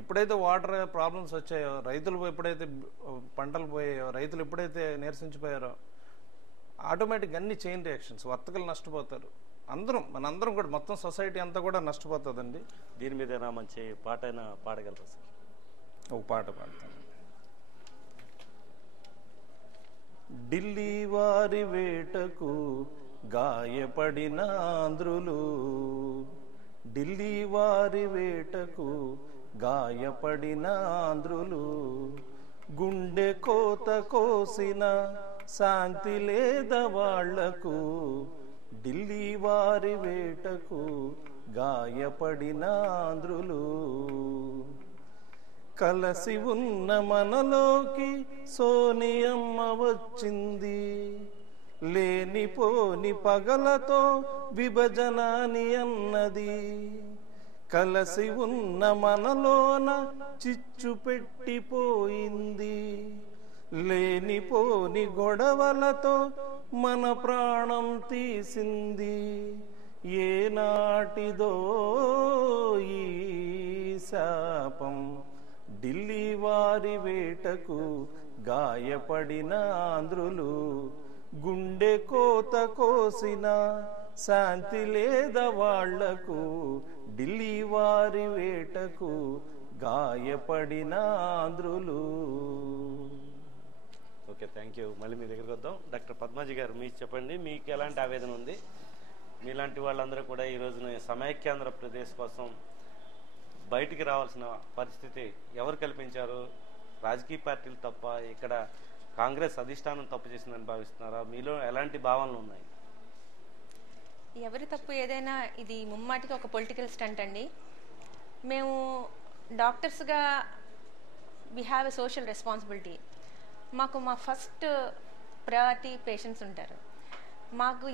ఎప్పుడైతే వాటర్ ప్రాబ్లమ్స్ వచ్చాయో, రైతులు ఎప్పుడైతే పంటలు పోయాయో, రైతులు ఎప్పుడైతే నీరసించిపోయారో, ఆటోమేటిక్గా అన్ని చైన్ రియాక్షన్స్, వర్తకులు నష్టపోతారు, మనందరం కూడా మొత్తం సొసైటీ అంతా కూడా నష్టపోతుందండి. దీని మీద మంచి పాట అయినా పాడగలరా సార్? ఒక పాట పాడతాను. ఢిల్లీ వారి వేటకు గాయపడిన ఆంధ్రులు, ఢిల్లీ వారి వేటకు గాయపడిన ఆంధ్రులు, గుండె కోత కోసిన శాంతి లేద వాళ్లకు, ఢిల్లీ వారి వేటకు గాయపడిన ఆంధ్రులు. కలసి ఉన్న మనలోకి సోనియమ్మ వచ్చింది, లేనిపోని పగలతో విభజనాని అన్నది, కలసి ఉన్న మనలోన చిచ్చు పెట్టిపోయింది, లేనిపోని గొడవలతో మన ప్రాణం తీసింది, ఏనాటిదో ఈ శాపం, ఢిల్లీ వారి వేటకు గాయపడిన ఆంధ్రులు, గుండె కోత కోసిన శాంతి లేద వాళ్లకు, ఢిల్లీ వారి వేటకు గాయపడిన ఆంధ్రులు. Okay, thank you. మళ్ళీ మీ దగ్గరికి వద్దాం. డాక్టర్ పద్మాజీ గారు, మీకు చెప్పండి, మీకు ఎలాంటి ఆవేదన ఉంది? మీలాంటి వాళ్ళందరూ కూడా ఈ రోజున సమైక్యాంధ్రప్రదేశ్ కోసం బయటికి రావాల్సిన పరిస్థితి ఎవరు కల్పించారు? రాజకీయ పార్టీలు తప్ప, ఇక్కడ కాంగ్రెస్ అధిష్టానం తప్పు చేసిందని భావిస్తున్నారా? మీలో ఎలాంటి భావనలు ఉన్నాయి? ఎవరి తప్పు ఏదైనా ఇది ముమ్మాటికి ఒక పొలిటికల్ స్టంట్ అండి. మేము డాక్టర్స్గా we have a social responsibility. మాకు మా ఫస్ట్ ప్రయారిటీ పేషెంట్స్ ఉంటారు. మాకు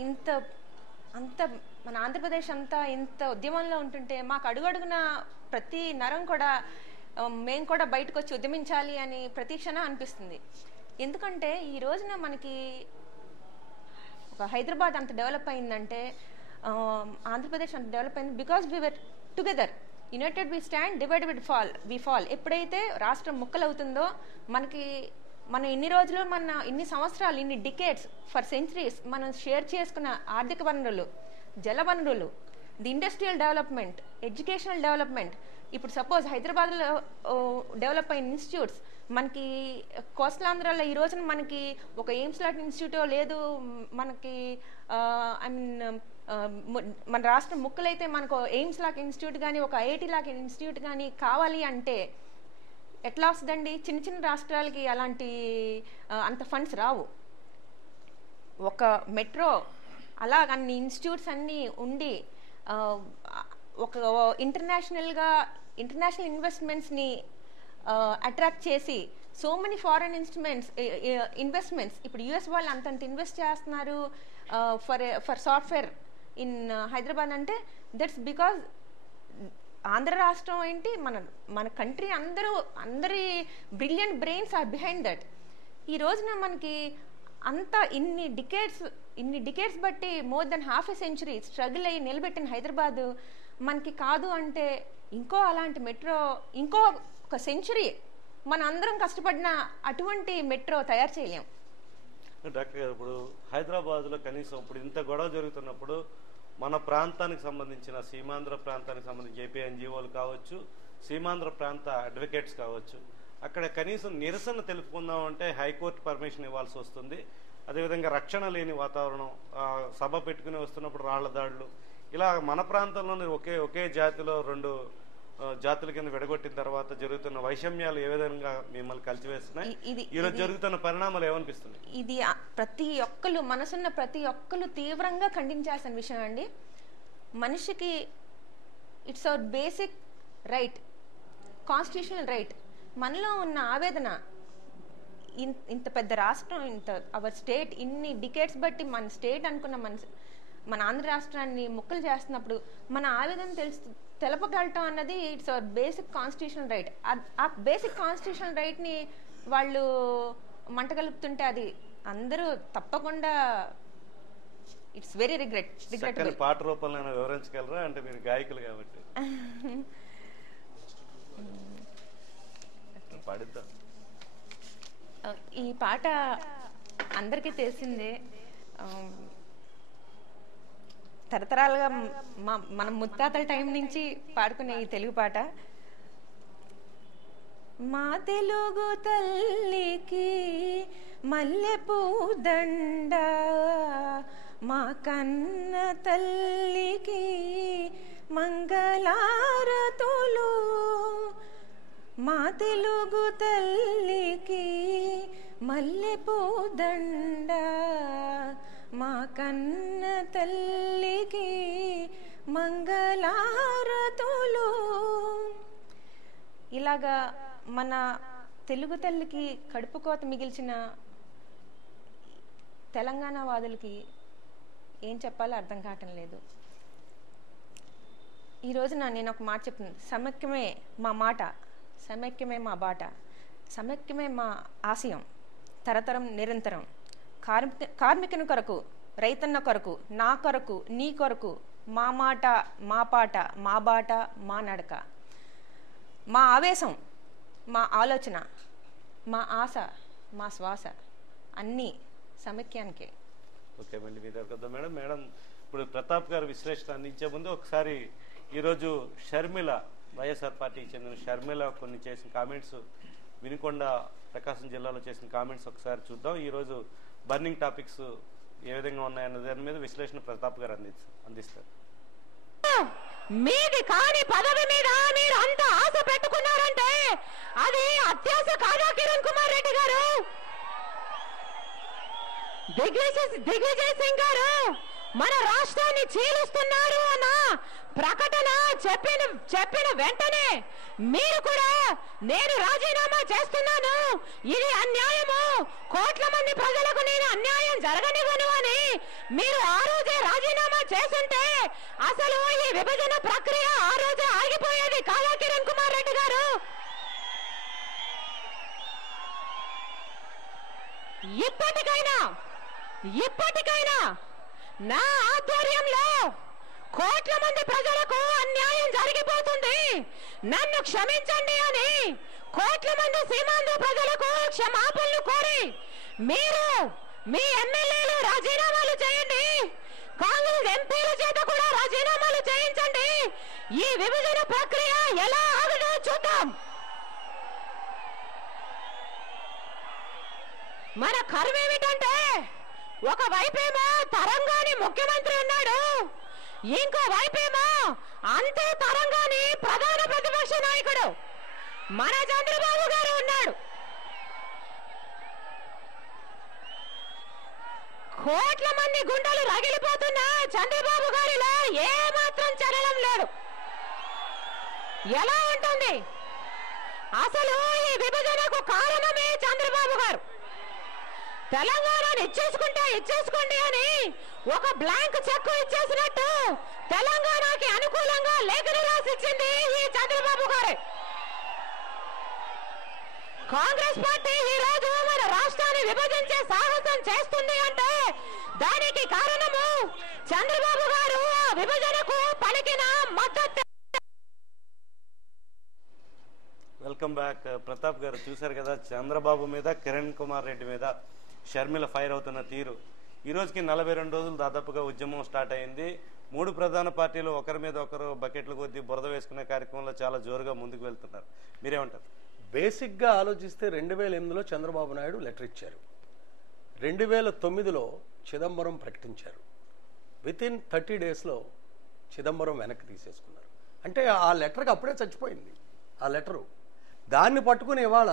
అంత మన ఆంధ్రప్రదేశ్ అంతా ఇంత ఉద్యమంలో ఉంటుంటే మాకు అడుగడుగున ప్రతి నరం కూడా మేము కూడా బయటకు వచ్చి ఉద్యమించాలి అని ప్రతి క్షణం అనిపిస్తుంది. ఎందుకంటే ఈ రోజున మనకి ఒక హైదరాబాద్ అంత డెవలప్ అయిందంటే, ఆంధ్రప్రదేశ్ అంత డెవలప్ అయింది because we were together. United we stand, divided we fall. ఎప్పుడైతే రాష్ట్రం ముక్కలవుతుందో, మనం ఇన్ని రోజులు, ఇన్ని సంవత్సరాలు, ఇన్ని డికేడ్స్, ఫర్ సెంచరీస్ మనం షేర్ చేసుకున్న ఆర్థిక వనరులు, జల వనరులు, the industrial development, educational development, ఇప్పుడు సపోజ్ హైదరాబాద్లో డెవలప్ అయిన ఇన్స్టిట్యూట్స్, మనకి కోస్టలాంధ్రాలో ఈ రోజున మనకి ఒక ఎయిమ్స్ లాంటి ఇన్స్టిట్యూటో లేదు. మనకి ఐ మీన్ మన రాష్ట్రం ముక్కలైతే మనకు ఎయిమ్స్ లాంటి ఇన్స్టిట్యూట్ కానీ, ఒక ఐఐటి లాంటి ఇన్స్టిట్యూట్ కానీ కావాలి అంటే ఎట్లా వస్తుందండి? చిన్న చిన్న రాష్ట్రాలకి అలాంటి అంత ఫండ్స్ రావు. ఒక మెట్రో అలా అన్ని ఇన్స్టిట్యూట్స్ అన్నీ ఉండి ఒక ఇంటర్నేషనల్ ఇన్వెస్ట్మెంట్స్ని అట్రాక్ట్ చేసి, సో మెనీ ఫారెన్ ఇన్వెస్ట్మెంట్స్ ఇప్పుడు యుఎస్ వాళ్ళు అంతంత ఇన్వెస్ట్ చేస్తున్నారు ఫర్ సాఫ్ట్వేర్ ఇన్ హైదరాబాద్ అంటే దట్స్ బికాజ్ ఆంధ్ర రాష్ట్రం ఏంటి, మన కంట్రీ అందరి brilliant brains are behind that. ఈ రోజున మనకి అంతా ఇన్ని డికేడ్స్ బట్టి more than half a century struggle అయ్యి నిలబెట్టిన హైదరాబాద్ మనకి కాదు అంటే, ఇంకో అలాంటి మెట్రో, ఇంకో ఒక సెంచురీ మన అందరం కష్టపడిన అటువంటి మెట్రో తయారు చేయలేం. డాక్టర్ గారు, ఇప్పుడు హైదరాబాద్లో కనీసం ఇప్పుడు ఇంత గొడవ జరుగుతున్నప్పుడు మన ప్రాంతానికి సంబంధించిన, సీమాంధ్ర ప్రాంతానికి సంబంధించి ఏపీ ఎన్జిఓలు కావచ్చు, సీమాంధ్ర ప్రాంత అడ్వకేట్స్ కావచ్చు, అక్కడ కనీసం నిరసన తెలుపుకుందాం అంటే హైకోర్టు పర్మిషన్ ఇవ్వాల్సి వస్తుంది. అదేవిధంగా రక్షణ లేని వాతావరణం, సభ పెట్టుకుని వస్తున్నప్పుడు రాళ్ల దాడులు, ఇలా మన ప్రాంతంలోని ఒకే జాతిలో రెండు జాతుల కింద విడగొట్టిన తర్వాత జరుగుతున్న వైషమ్యాలు ఏ విధంగా మిమ్మల్ని కలిసివేస్తున్నాయి? ఈరోజు జరుగుతున్న పరిణామాలు ఏమనిపిస్తుంది? ఇది ప్రతి ఒక్కరు, మనసున్న ప్రతి ఒక్కరు తీవ్రంగా ఖండించాల్సిన విషయం అండి. మనిషికి it's our basic right, constitutional right. మనలో ఉన్న ఆవేదన, ఇంత పెద్ద రాష్ట్రం, అవర్ స్టేట్ ఇన్ని డికేడ్స్ బట్టి మన స్టేట్ అనుకున్న మన ఆంధ్ర రాష్ట్రాన్ని ముక్కలు చేస్తున్నప్పుడు మన ఆవేదన తెలపగలటం అన్నది it's our basic constitutional right. ఆ బేసిక్ కాన్స్టిట్యూషనల్ రైట్ని వాళ్ళు మంటగలుపుతుంటే అది అందరూ తప్పకుండా ఇట్స్ వెరీ రిగ్రెటబుల్. పాట రూపంలో వివరించగలరా? అంటే మీరు గాయకులు కాబట్టి పాడిద్దాం. ఈ పాట అందరికీ తెలిసిందే, తరతరాలుగా మన ముత్తాతల టైం నుంచి పాడుకునే ఈ తెలుగు పాట. మా తెలుగు తల్లికి మల్లెపూ దండ, మా కన్న తల్లికి మంగళారతులు, మా తెలుగు తల్లికి మల్లెపూ దండ, మా కన్న తల్లికి మంగళారతులు. ఇలాగా మన తెలుగు తల్లికి కడుపు కోత మిగిల్చిన తెలంగాణ వాదులకి ఏం చెప్పాలో అర్థం కావటం లేదు. ఈ రోజున నేను ఒక మాట చెప్తున్నాను, సమైక్యమే మా మాట, సమైక్యమే మా బాట, సమైక్యమే మా ఆశయం, తరతరం నిరంతరం. కార్మికుని కొరకు, రైతన్న కొరకు, నా కొరకు, నీ కొరకు, మా మాట మా పాట, మా బాట మా నడక, మా ఆవేశం మా ఆలోచన, మా ఆశ మా శ్వాస, అన్నీ సమైక్యానికే. ఓకే, మళ్ళీ మీ దగ్గర మేడం ఇప్పుడు ప్రతాప్ గారు విశ్లేషణ అందించే ముందు ఒకసారి ఈరోజు షర్మిల, వైఎస్ఆర్ పార్టీకి చెందిన షర్మిల కొన్ని చేసిన కామెంట్స్, వినుకొండ ప్రకాశం జిల్లాలో చేసిన కామెంట్స్ ఒకసారి చూద్దాం. ఈరోజు బర్నింగ్ టాపిక్స్ ఏ విధంగా ఉన్నాయన్న దాని మీద విశ్లేషణ ప్రతాప్ గారు అందిస్తారు. మీది కాని పదవి మీద మీరు అంత ఆశ పెట్టుకున్నారంటే అది అత్యాశ కాదా కిరణ్ కుమార్ రెడ్డి గారు? దిగ్విజయ్ సింగ్ గారు మన రాష్ట్రాన్ని చీలుస్తున్నారు అన్న ప్రకటన చెప్పిన వెంటనే మీరు కూడా నేను రాజీనామా చేస్తున్నాను, ఇది అన్యాయము, కోట్ల మంది ప్రజలకు నేను అన్యాయం జరగనివ్వను అని మీరు ఆ రోజే రాజీనామా చేస్తుంటే అసలు ఈ విభజన ప్రక్రియ ఆ రోజే ఆగిపోయేది కాదా కిరణ్ కుమార్ రెడ్డి గారు? ఇప్పటికైనా నా ఆధ్వర్యంలో కోట్ల మంది ప్రజలకు అన్యాయం జరిగిపోతుంది, నన్ను క్షమించండి అని కోట్ల మంది సీమాంధ్ర ప్రజలకు క్షమాపణలు కోరి మీరు మీ ఎమ్మెల్యేలు రాజీనామాలు చేయండి, కాంగ్రెస్ ఎంపీల చేత కూడా రాజీనామాలు చేయించండి. ఈ విభజన ప్రక్రియ ఎలా ఆగదో చూద్దాం. మన కర్మేమిటంటే ఒక వైపేమో తరంగాని ముఖ్యమంత్రి ఉన్నాడు, ఇంకో వైపేమో అంతే తరంగాని ప్రధాన ప్రతిపక్ష నాయకుడు మన చంద్రబాబు గారు ఉన్నాడు. కోట్ల మంది గుండెలు రగిలిపోతున్న చంద్రబాబు గారిలో ఏ మాత్రం చలనం లేదు. ఎలా ఉంటుంది? అసలు ఈ విభజనకు కారణమే చంద్రబాబు గారు. తెలంగాణను ఇచ్చేసుకోండి అని ఒక బ్లాంక్ చెక్ ఇచ్చేసినట్టు తెలంగాణకి అనుకూలంగా లేఖను రాసిచ్చింది ఈ చంద్రబాబు గారే. కాంగ్రెస్ పార్టీ ఈ రోజు మన రాష్ట్రాన్ని విభజించే సాహసం చేస్తుంది అంటే దానికి కారణము చంద్రబాబు గారు ఆ విభజనకు పలికిన మద్దతు. Welcome back. ప్రతాప్ గారు చూశారు కదా, చంద్రబాబు మీద, కిరణ్ కుమార్ రెడ్డి మీద షర్మిల ఫైర్ అవుతున్న తీరు. ఈ రోజుకి 42 రోజులు దాదాపుగా ఉద్యమం స్టార్ట్ అయింది. 3 ప్రధాన పార్టీలు ఒకరి మీద ఒకరు బకెట్లు కొద్దీ బురద వేసుకునే కార్యక్రమంలో చాలా జోరుగా ముందుకు వెళ్తున్నారు. మీరేమంటారు? బేసిక్గా ఆలోచిస్తే 2008లో చంద్రబాబు నాయుడు లెటర్ ఇచ్చారు, 2009లో చిదంబరం ప్రకటించారు, వితిన్ 30 డేస్లో చిదంబరం వెనక్కి తీసేసుకున్నారు. అంటే ఆ లెటర్కి అప్పుడే చచ్చిపోయింది ఆ లెటరు. దాన్ని పట్టుకుని ఇవాళ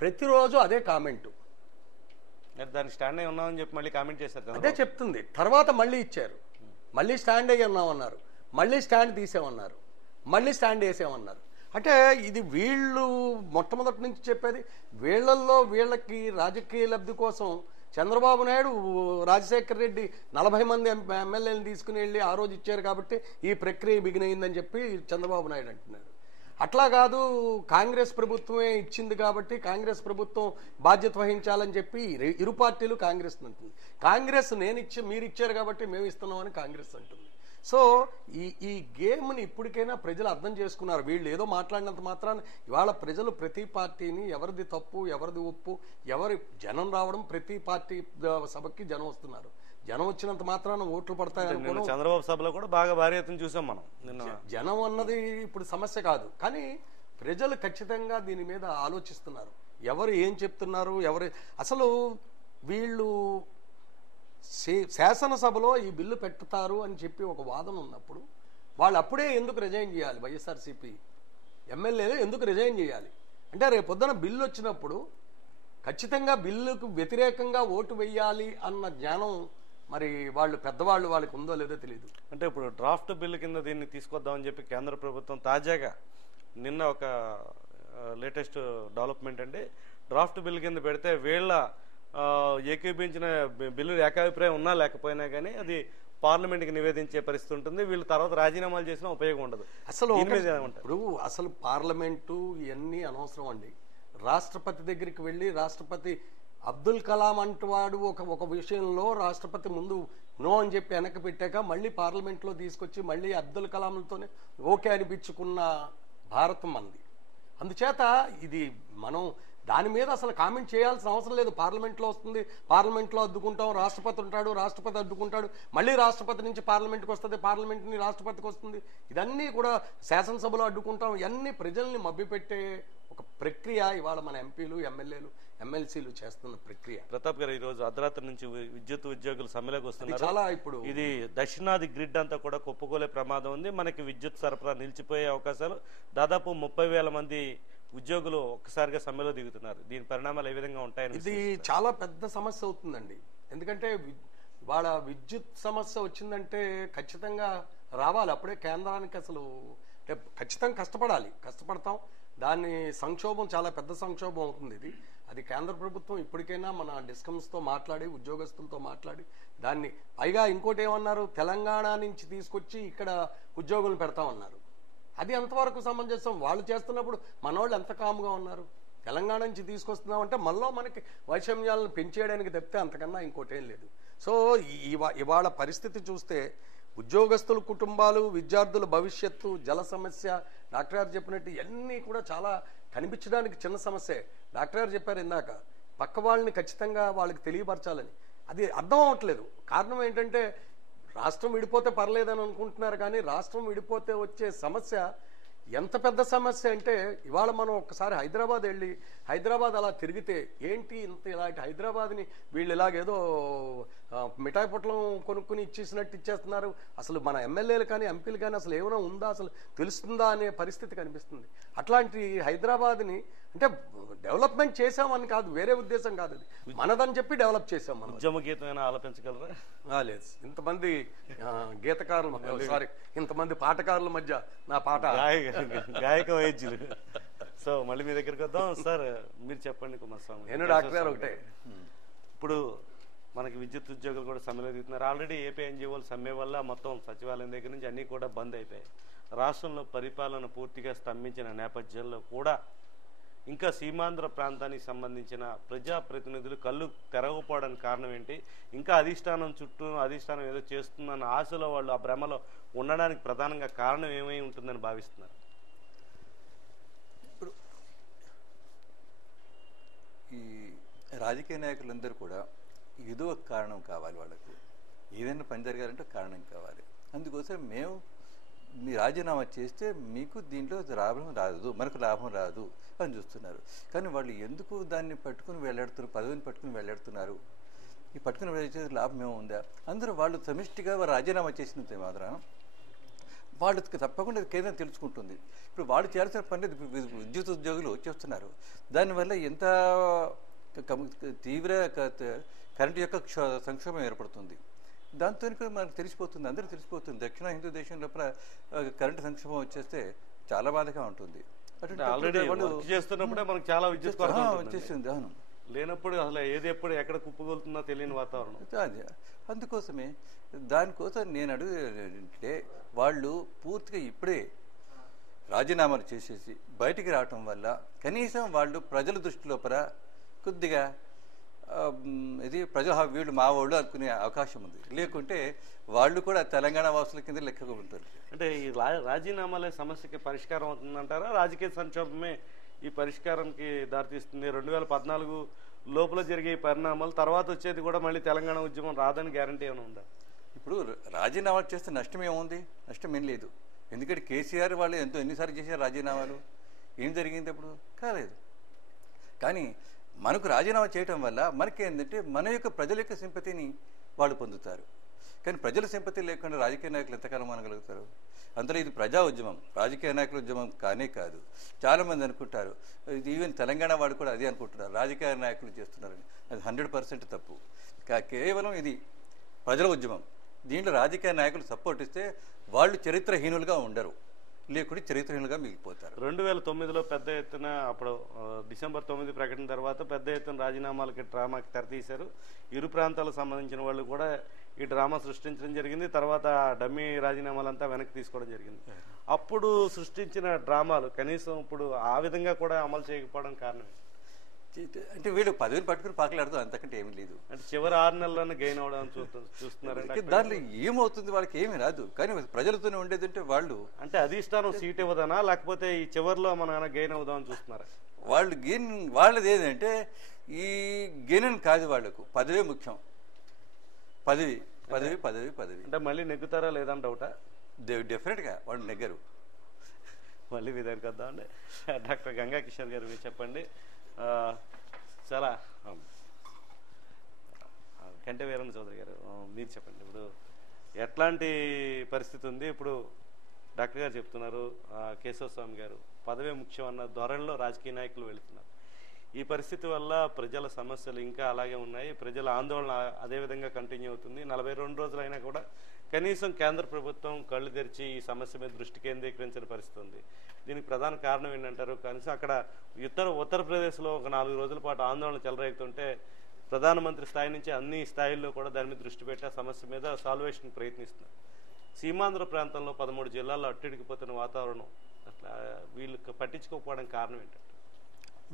ప్రతిరోజు అదే కామెంటు, దానికి స్టాండ్ అయి ఉన్నామని చెప్పి మళ్ళీ కామెంట్ చేశారు. అదే చెప్తుంది. తర్వాత మళ్ళీ ఇచ్చారు, మళ్ళీ స్టాండ్ అయ్యి ఉన్నామన్నారు, మళ్ళీ స్టాండ్ తీసేమన్నారు, మళ్ళీ స్టాండ్ వేసేమన్నారు. అంటే ఇది వీళ్ళు మొట్టమొదటి నుంచి చెప్పేది, వీళ్ళల్లో వీళ్ళకి రాజకీయ లబ్ధి కోసం చంద్రబాబు నాయుడు, రాజశేఖర రెడ్డి 40 మంది ఎమ్మెల్యేలను తీసుకుని వెళ్ళి ఆ రోజు ఇచ్చారు కాబట్టి ఈ ప్రక్రియ బిగినయిందని చెప్పి చంద్రబాబు నాయుడు అంటున్నారు. అట్లా కాదు, కాంగ్రెస్ ప్రభుత్వమే ఇచ్చింది కాబట్టి కాంగ్రెస్ ప్రభుత్వం బాధ్యత వహించాలని చెప్పి ఇరు పార్టీలు కాంగ్రెస్ అంటుంది. కాంగ్రెస్ మీరు ఇచ్చారు కాబట్టి మేము ఇస్తున్నామని కాంగ్రెస్ అంటుంది. సో ఈ గేమ్ని ఇప్పటికైనా ప్రజలు అర్థం చేసుకున్నారు. వీళ్ళు ఏదో మాట్లాడినంత మాత్రాన ఇవాళ ప్రజలు ప్రతి పార్టీని ఎవరిది తప్పు ఎవరిది ఒప్పు, ఎవరి జనం రావడం, ప్రతి పార్టీ సభకి జనం వస్తున్నారు, జనం వచ్చినంత మాత్రాన ఓట్లు పడతాయని చంద్రబాబు సభలో కూడా బాగా భారీ ఎత్తున చూసాం మనం. జనం అన్నది ఇప్పుడు సమస్య కాదు, కానీ ప్రజలు ఖచ్చితంగా దీని మీద ఆలోచిస్తున్నారు. ఎవరు ఏం చెప్తున్నారు, అసలు వీళ్ళు శాసనసభలో ఈ బిల్లు పెట్టుతారు అని చెప్పి ఒక వాదన ఉన్నప్పుడు వాళ్ళు అప్పుడే ఎందుకు రిజైన్ చేయాలి? వైఎస్ఆర్సీపీ ఎమ్మెల్యేలు ఎందుకు రిజైన్ చేయాలి అంటే, రేపొద్దున బిల్లు వచ్చినప్పుడు ఖచ్చితంగా బిల్లుకు వ్యతిరేకంగా ఓటు వేయాలి అన్న జ్ఞానం మరి వాళ్ళు పెద్దవాళ్ళు వాళ్ళకి ఉందో లేదో తెలియదు. అంటే ఇప్పుడు డ్రాఫ్ట్ బిల్లు కింద దీన్ని తీసుకొద్దామని చెప్పి కేంద్ర ప్రభుత్వం తాజాగా నిన్న ఒక లేటెస్ట్ డెవలప్మెంట్ అంటే, డ్రాఫ్ట్ బిల్లు కింద పెడితే వీళ్ళ ఏకీభించిన బిల్లు ఏకాభిప్రాయం ఉన్నా లేకపోయినా కానీ అది పార్లమెంట్కి నివేదించే పరిస్థితి ఉంటుంది. వీళ్ళు తర్వాత రాజీనామాలు చేసినా ఉపయోగం ఉండదు. ఇప్పుడు అసలు పార్లమెంటు ఇవన్నీ అనవసరం అండి. రాష్ట్రపతి దగ్గరికి వెళ్ళి రాష్ట్రపతి అబ్దుల్ కలాం అంటువాడు ఒక విషయంలో రాష్ట్రపతి ముందు నో అని చెప్పి వెనక్కి పెట్టాక మళ్ళీ పార్లమెంట్లో తీసుకొచ్చి మళ్ళీ అబ్దుల్ కలాంతోనే ఓకే అనిపించుకున్న భారతం మంది. అందుచేత ఇది మనం దాని మీద అసలు కామెంట్ చేయాల్సిన అవసరం లేదు. పార్లమెంట్లో వస్తుంది, పార్లమెంట్లో అడ్డుకుంటాం, రాష్ట్రపతి ఉంటాడు, రాష్ట్రపతి అడ్డుకుంటాడు, మళ్ళీ రాష్ట్రపతి నుంచి పార్లమెంట్కి వస్తుంది, పార్లమెంట్ నుంచి రాష్ట్రపతికి వస్తుంది. ఇదన్నీ కూడా శాసనసభలో అడ్డుకుంటాం. ఇవన్నీ ప్రజల్ని మభ్యపెట్టే ఒక ప్రక్రియ ఇవాళ మన ఎంపీలు, ఎమ్మెల్యేలు, ఎమ్మెల్సీలు చేస్తున్న ప్రక్రియ. ప్రతాప్ గారు, ఈరోజు అర్ధరాత్రి నుంచి విద్యుత్ ఉద్యోగులు సమ్మెలోకి వస్తున్నారు. చాలా ఇప్పుడు ఇది దక్షిణాది గ్రిడ్ అంతా కూడా కుప్పకూలే ప్రమాదం ఉంది. మనకి విద్యుత్ సరఫరా నిలిచిపోయే అవకాశాలు, దాదాపు 30,000 మంది ఉద్యోగులు ఒక్కసారిగా సమ్మెలో దిగుతున్నారు. దీని పరిణామాలు ఏ విధంగా ఉంటాయని ఇది చాలా పెద్ద సమస్య అవుతుందండి. ఎందుకంటే వాళ్ళ విద్యుత్ సమస్య వచ్చిందంటే ఖచ్చితంగా రావాలి. అప్పుడే కేంద్రానికి అసలు ఖచ్చితంగా కష్టపడతాం. దాని సంక్షోభం చాలా పెద్ద సంక్షోభం అవుతుంది. అది కేంద్ర ప్రభుత్వం ఇప్పటికైనా మన డిస్కమ్స్తో మాట్లాడి, ఉద్యోగస్తులతో మాట్లాడి దాన్ని, పైగా ఇంకోటి ఏమన్నారు, తెలంగాణ నుంచి తీసుకొచ్చి ఇక్కడ ఉద్యోగులను పెడతామన్నారు. అది ఎంతవరకు సమంజసం? వాళ్ళు చేస్తున్నప్పుడు మనోళ్ళు ఎంత కాముగా ఉన్నారు. తెలంగాణ నుంచి తీసుకొస్తున్నామంటే మనలో మనకి వైషమ్యాలను పెంచేయడానికి తప్పితే అంతకన్నా ఇంకోటేం లేదు. సో ఇవాళ పరిస్థితి చూస్తే ఉద్యోగస్తుల కుటుంబాలు, విద్యార్థుల భవిష్యత్తు, జల సమస్య, డాక్టర్ గారు చెప్పినట్టు ఇవన్నీ కూడా చాలా కనిపించడానికి చిన్న సమస్యే. డాక్టర్ గారు చెప్పారు ఇందాక, పక్క వాళ్ళని ఖచ్చితంగా వాళ్ళకి తెలియపరచాలని. అది అర్థం అవ్వట్లేదు. కారణం ఏంటంటే రాష్ట్రం విడిపోతే పర్లేదని అనుకుంటున్నారు, కానీ రాష్ట్రం విడిపోతే వచ్చే సమస్య ఎంత పెద్ద సమస్య అంటే, ఇవాళ మనం ఒక్కసారి హైదరాబాద్ వెళ్ళి హైదరాబాద్ అలా తిరిగితే ఏంటి ఇంత ఇలాంటి హైదరాబాద్ని వీళ్ళు ఇలాగేదో మిఠాయి పొట్లం కొనుక్కుని ఇచ్చేసినట్టు ఇచ్చేస్తున్నారు. అసలు మన ఎమ్మెల్యేలు కానీ ఎంపీలు కానీ అసలు ఏమైనా ఉందా, అసలు తెలుస్తుందా అనే పరిస్థితి కనిపిస్తుంది. అట్లాంటి హైదరాబాద్ని అంటే డెవలప్మెంట్ చేసామని కాదు, వేరే ఉద్దేశం కాదు, అది మనదని చెప్పి డెవలప్ చేసాం. మనం ఉద్యమ గీతమైనా ఆలపించగలరా? లేదు, ఇంతమంది గీతకారులు, సారీ, ఇంతమంది పాటకారుల మధ్య నా పాట గాయక వైద్యులు. సో మళ్ళీ మీ దగ్గరికి వద్దాం సార్. మీరు చెప్పండి కుమారస్వామి. నేను డాక్టర్ గారు ఒకటే. ఇప్పుడు మనకి విద్యుత్ ఉద్యోగులు కూడా సమ్మెలో దిగుతున్నారు. ఆల్రెడీ ఏపీ ఎన్జిఓలు సమ్మె వల్ల మొత్తం సచివాలయం దగ్గర నుంచి అన్నీ కూడా బంద్ అయిపోయాయి. రాష్ట్రంలో పరిపాలన పూర్తిగా స్తంభించిన నేపథ్యంలో కూడా ఇంకా సీమాంధ్ర ప్రాంతానికి సంబంధించిన ప్రజాప్రతినిధులు కళ్ళు తెరవకపోవడానికి కారణం ఏంటి? ఇంకా అధిష్టానం ఏదో చేస్తుందన్న ఆశలో వాళ్ళు ఆ భ్రమలో ఉండడానికి ప్రధానంగా కారణం ఏమై ఉంటుందని భావిస్తున్నారు? ఇప్పుడు ఈ రాజకీయ నాయకులందరూ కూడా ఏదో ఒక కారణం కావాలి, వాళ్ళకు ఏదైనా పని జరగాలంటే కారణం కావాలి. అందుకోసం మేము మీ రాజీనామా చేస్తే మీకు దీంట్లో లాభం రాదు, మనకు లాభం రాదు అని చూస్తున్నారు. కానీ వాళ్ళు ఎందుకు దాన్ని పట్టుకుని వెళ్ళాడుతున్నారు, పదవిని పట్టుకుని వెళ్ళాడుతున్నారు? ఈ పట్టుకుని వెళ్ళే లాభం ఏముందా? అందరూ వాళ్ళు సమిష్టిగా రాజీనామా చేసినంత మాత్రం వాళ్ళకి తప్పకుండా కేంద్రం తెలుసుకుంటుంది. ఇప్పుడు వాళ్ళు చేయాల్సిన పని విద్యుత్ ఉద్యోగులు చేస్తున్నారు. దానివల్ల ఎంత తీవ్ర కరెంటు యొక్క సంక్షోభం ఏర్పడుతుంది. దాంతో మనకు తెలిసిపోతుంది, అందరూ తెలిసిపోతుంది. దక్షిణ హిందూ దేశం లోపల కరెంటు సంక్షోభం వచ్చేస్తే చాలా బాధగా ఉంటుంది. చేస్తున్నప్పుడే మనకు చాలా విద్యుత్ వచ్చేసింది. అవును, లేనప్పుడు అసలు ఏది ఎప్పుడు ఎక్కడ కుప్పగొలుతుందో తెలియని వాతావరణం. అదే అందుకోసమే దానికోసం నేను అడుగుతుంటే వాళ్ళు పూర్తిగా ఇప్పుడే రాజీనామాలు చేసేసి బయటికి రావటం వల్ల కనీసం వాళ్ళు ప్రజల దృష్టి లోపల కొద్దిగా ఇది వీళ్ళు మా వాళ్ళు అనుకునే అవకాశం ఉంది. లేకుంటే వాళ్ళు కూడా తెలంగాణ వాసుల కింద లెక్కగా ఉంటారు. అంటే ఈ రాజీనామాలే సమస్యకి పరిష్కారం అవుతుందంటారా? రాజకీయ సంక్షోభమే ఈ పరిష్కారానికి దారితీస్తుంది? 2014 లోపల జరిగే పరిణామాలు తర్వాత వచ్చేది కూడా మళ్ళీ తెలంగాణ ఉద్యమం రాదని గ్యారంటీ ఏమైనా ఉందా? ఇప్పుడు రాజీనామాలు చేస్తే నష్టం ఏముంది? నష్టం ఏం లేదు. ఎందుకంటే కేసీఆర్ వాళ్ళు ఎన్నిసార్లు చేశారు రాజీనామాలు? ఏం జరిగింది అప్పుడు? కాలేదు. కానీ మనకు రాజీనామా చేయటం వల్ల మనకేంటంటే మన యొక్క ప్రజల యొక్క సింపతిని వాళ్ళు పొందుతారు. కానీ ప్రజల సింపతి లేకుండా రాజకీయ నాయకులు ఎంతకాలం అనగలుగుతారు? అందులో ఇది ప్రజా ఉద్యమం, రాజకీయ నాయకుల ఉద్యమం కానే కాదు. చాలామంది అనుకుంటారు, ఈవెన్ తెలంగాణ వాళ్ళు కూడా అదే అనుకుంటున్నారు, రాజకీయ నాయకులు చేస్తున్నారని. అది 100% తప్పు. కేవలం ఇది ప్రజల ఉద్యమం. దీంట్లో రాజకీయ నాయకులు సపోర్ట్ ఇస్తే వాళ్ళు చరిత్రహీనులుగా ఉండరు, లేకుంటే చరిత్రహీనులుగా మిగిలిపోతారు. 2009లో పెద్ద ఎత్తున, అప్పుడు డిసెంబర్ 9 ప్రకటన తర్వాత పెద్ద ఎత్తున రాజీనామాలకి డ్రామాకి తెరతీశారు. ఇరు ప్రాంతాలకు సంబంధించిన వాళ్ళు కూడా ఈ డ్రామా సృష్టించడం జరిగింది. తర్వాత డమ్మీ రాజీనామాలంతా వెనక్కి తీసుకోవడం జరిగింది. అప్పుడు సృష్టించిన డ్రామాలు కనీసం ఇప్పుడు ఆ విధంగా కూడా అమలు చేయకపోవడం కారణం అంటే వీళ్ళు పదవిని పట్టుకుని పాకలాడుతూ అంతకంటే ఏమీ లేదు. అంటే చివరి 6 నెలల్లోనే గెయిన్ అవడం చూస్తున్నారు. దాంట్లో ఏమవుతుంది? వాళ్ళకి ఏమీ రాదు. కానీ ప్రజలతోనే ఉండేదంటే వాళ్ళు అంటే అధిష్టానం సీట్ ఇవ్వదనా, లేకపోతే ఈ చివరిలో మనం గెయిన్ అవుదామని చూస్తున్నారా? వాళ్ళది ఏంటంటే ఈ గెయిన్ కాదు, వాళ్ళకు పదవే ముఖ్యం. పదవి పదవి పదవి పదవి అంటే మళ్ళీ నెగ్గుతారా లేదని డౌటా? డెఫినెట్గా వాళ్ళు నెగ్గరు. మళ్ళీ మీ దగ్గరికి వద్దామండి. డాక్టర్ గంగా కిషోర్ గారు మీరు చెప్పండి. చాలా కంటే వీరన్న చౌదరి గారు మీరు చెప్పండి. ఇప్పుడు ఎట్లాంటి పరిస్థితి ఉంది? ఇప్పుడు డాక్టర్ గారు చెప్తున్నారు, కేశవస్వామి గారు పదవే ముఖ్యం అన్న ధోరణిలో రాజకీయ నాయకులు వెళుతున్నారు. ఈ పరిస్థితి వల్ల ప్రజల సమస్యలు ఇంకా అలాగే ఉన్నాయి, ప్రజల ఆందోళన అదేవిధంగా కంటిన్యూ అవుతుంది. 42 రోజులైనా కూడా కనీసం కేంద్ర ప్రభుత్వం కళ్ళు తెరిచి ఈ సమస్య మీద దృష్టి కేంద్రీకరించిన పరిస్థితి ఉంది. దీనికి ప్రధాన కారణం ఏంటంటారు? కనీసం అక్కడ ఉత్తరప్రదేశ్లో ఒక 4 రోజుల పాటు ఆందోళన చెలరేగుతుంటే ప్రధానమంత్రి స్థాయి నుంచి అన్ని స్థాయిల్లో కూడా దాని మీద దృష్టి పెట్టి ఆ సమస్య మీద సాల్వేషన్ ప్రయత్నిస్తున్నారు. సీమాంధ్ర ప్రాంతంలో 13 జిల్లాల్లో అట్టడికిపోతున్న వాతావరణం అట్లా వీళ్ళు పట్టించుకోకపోవడానికి కారణం ఏంటంటే?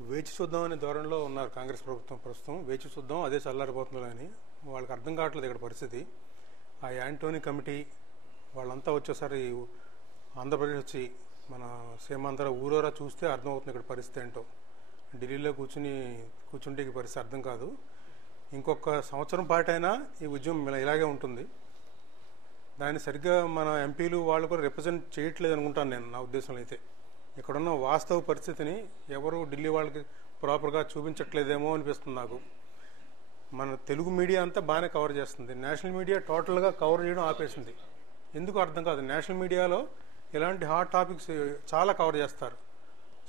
వేచి చూద్దాం అనే ధోరణిలో ఉన్నారు కాంగ్రెస్ ప్రభుత్వం ప్రస్తుతం. వేచి చూద్దాం, అదే చల్లారిపోతుందో అని వాళ్ళకి అర్థం కావట్లేదు ఇక్కడ పరిస్థితి. ఆ యాంటోనీ కమిటీ వాళ్ళంతా వచ్చేసరి ఆంధ్రప్రదేశ్ వచ్చి మన సీమాంధ్ర ఊరూరా చూస్తే అర్థమవుతుంది ఇక్కడ పరిస్థితి ఏంటో. ఢిల్లీలో కూర్చుంటే ఈ పరిస్థితి అర్థం కాదు. ఇంకొక సంవత్సరం పాటైనా ఈ ఉద్యమం ఇలాగే ఉంటుంది. దాన్ని సరిగ్గా మన ఎంపీలు వాళ్ళు కూడా రిప్రజెంట్ చేయట్లేదు అనుకుంటాను నేను, నా ఉద్దేశంలో అయితే. ఇక్కడున్న వాస్తవ పరిస్థితిని ఎవరు ఢిల్లీ వాళ్ళకి ప్రాపర్గా చూపించట్లేదేమో అనిపిస్తుంది నాకు. మన తెలుగు మీడియా అంతా బాగానే కవర్ చేస్తుంది, నేషనల్ మీడియా టోటల్గా కవర్ చేయడం ఆపేసింది. ఎందుకు అర్థం కాదు. నేషనల్ మీడియాలో ఇలాంటి హాట్ టాపిక్స్ చాలా కవర్ చేస్తారు.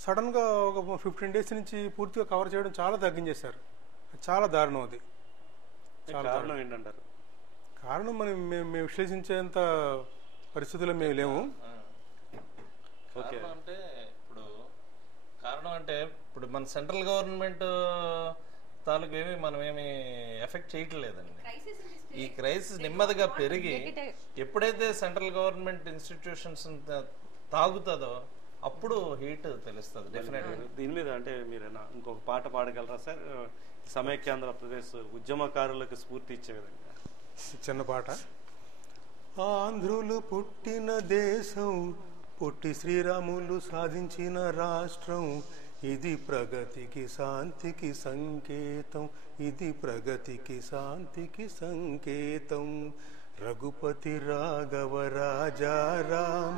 సడన్గా ఒక 15 days నుంచి పూర్తిగా కవర్ చేయడం చాలా తగ్గించేశారు. చాలా దారుణం అది. కారణం ఏంటంటారు? కారణం మేము విశ్లేషించేంత పరిస్థితుల్లో మేము లేము. కారణం అంటే ఇప్పుడు మన సెంట్రల్ గవర్నమెంట్ తాలూకు ఏమి మనం ఏమి ఎఫెక్ట్ చేయట్లేదండి. ఈ క్రైసిస్ నెమ్మదిగా పెరిగి ఎప్పుడైతే సెంట్రల్ గవర్నమెంట్ ఇన్స్టిట్యూషన్స్ తాగుతుందో అప్పుడు హీట్ తెలుస్తుంది డెఫినెట్గా. దీని మీద అంటే మీరు ఇంకొక పాట పాడగలరా సార్? సమైక్యాంధ్రప్రదేశ్ ఉద్యమకారులకు స్ఫూర్తి ఇచ్చే విధంగా చిన్న పాట. ఆంధ్రులు పుట్టిన దేశం, పుట్టి శ్రీరాములు సాధించిన రాష్ట్రం, ఇది ప్రగతికి శాంతికి సంకేతం, ఇది ప్రగతికి శాంతికి సంకేతం. రఘుపతి రాఘవ రాజారాం,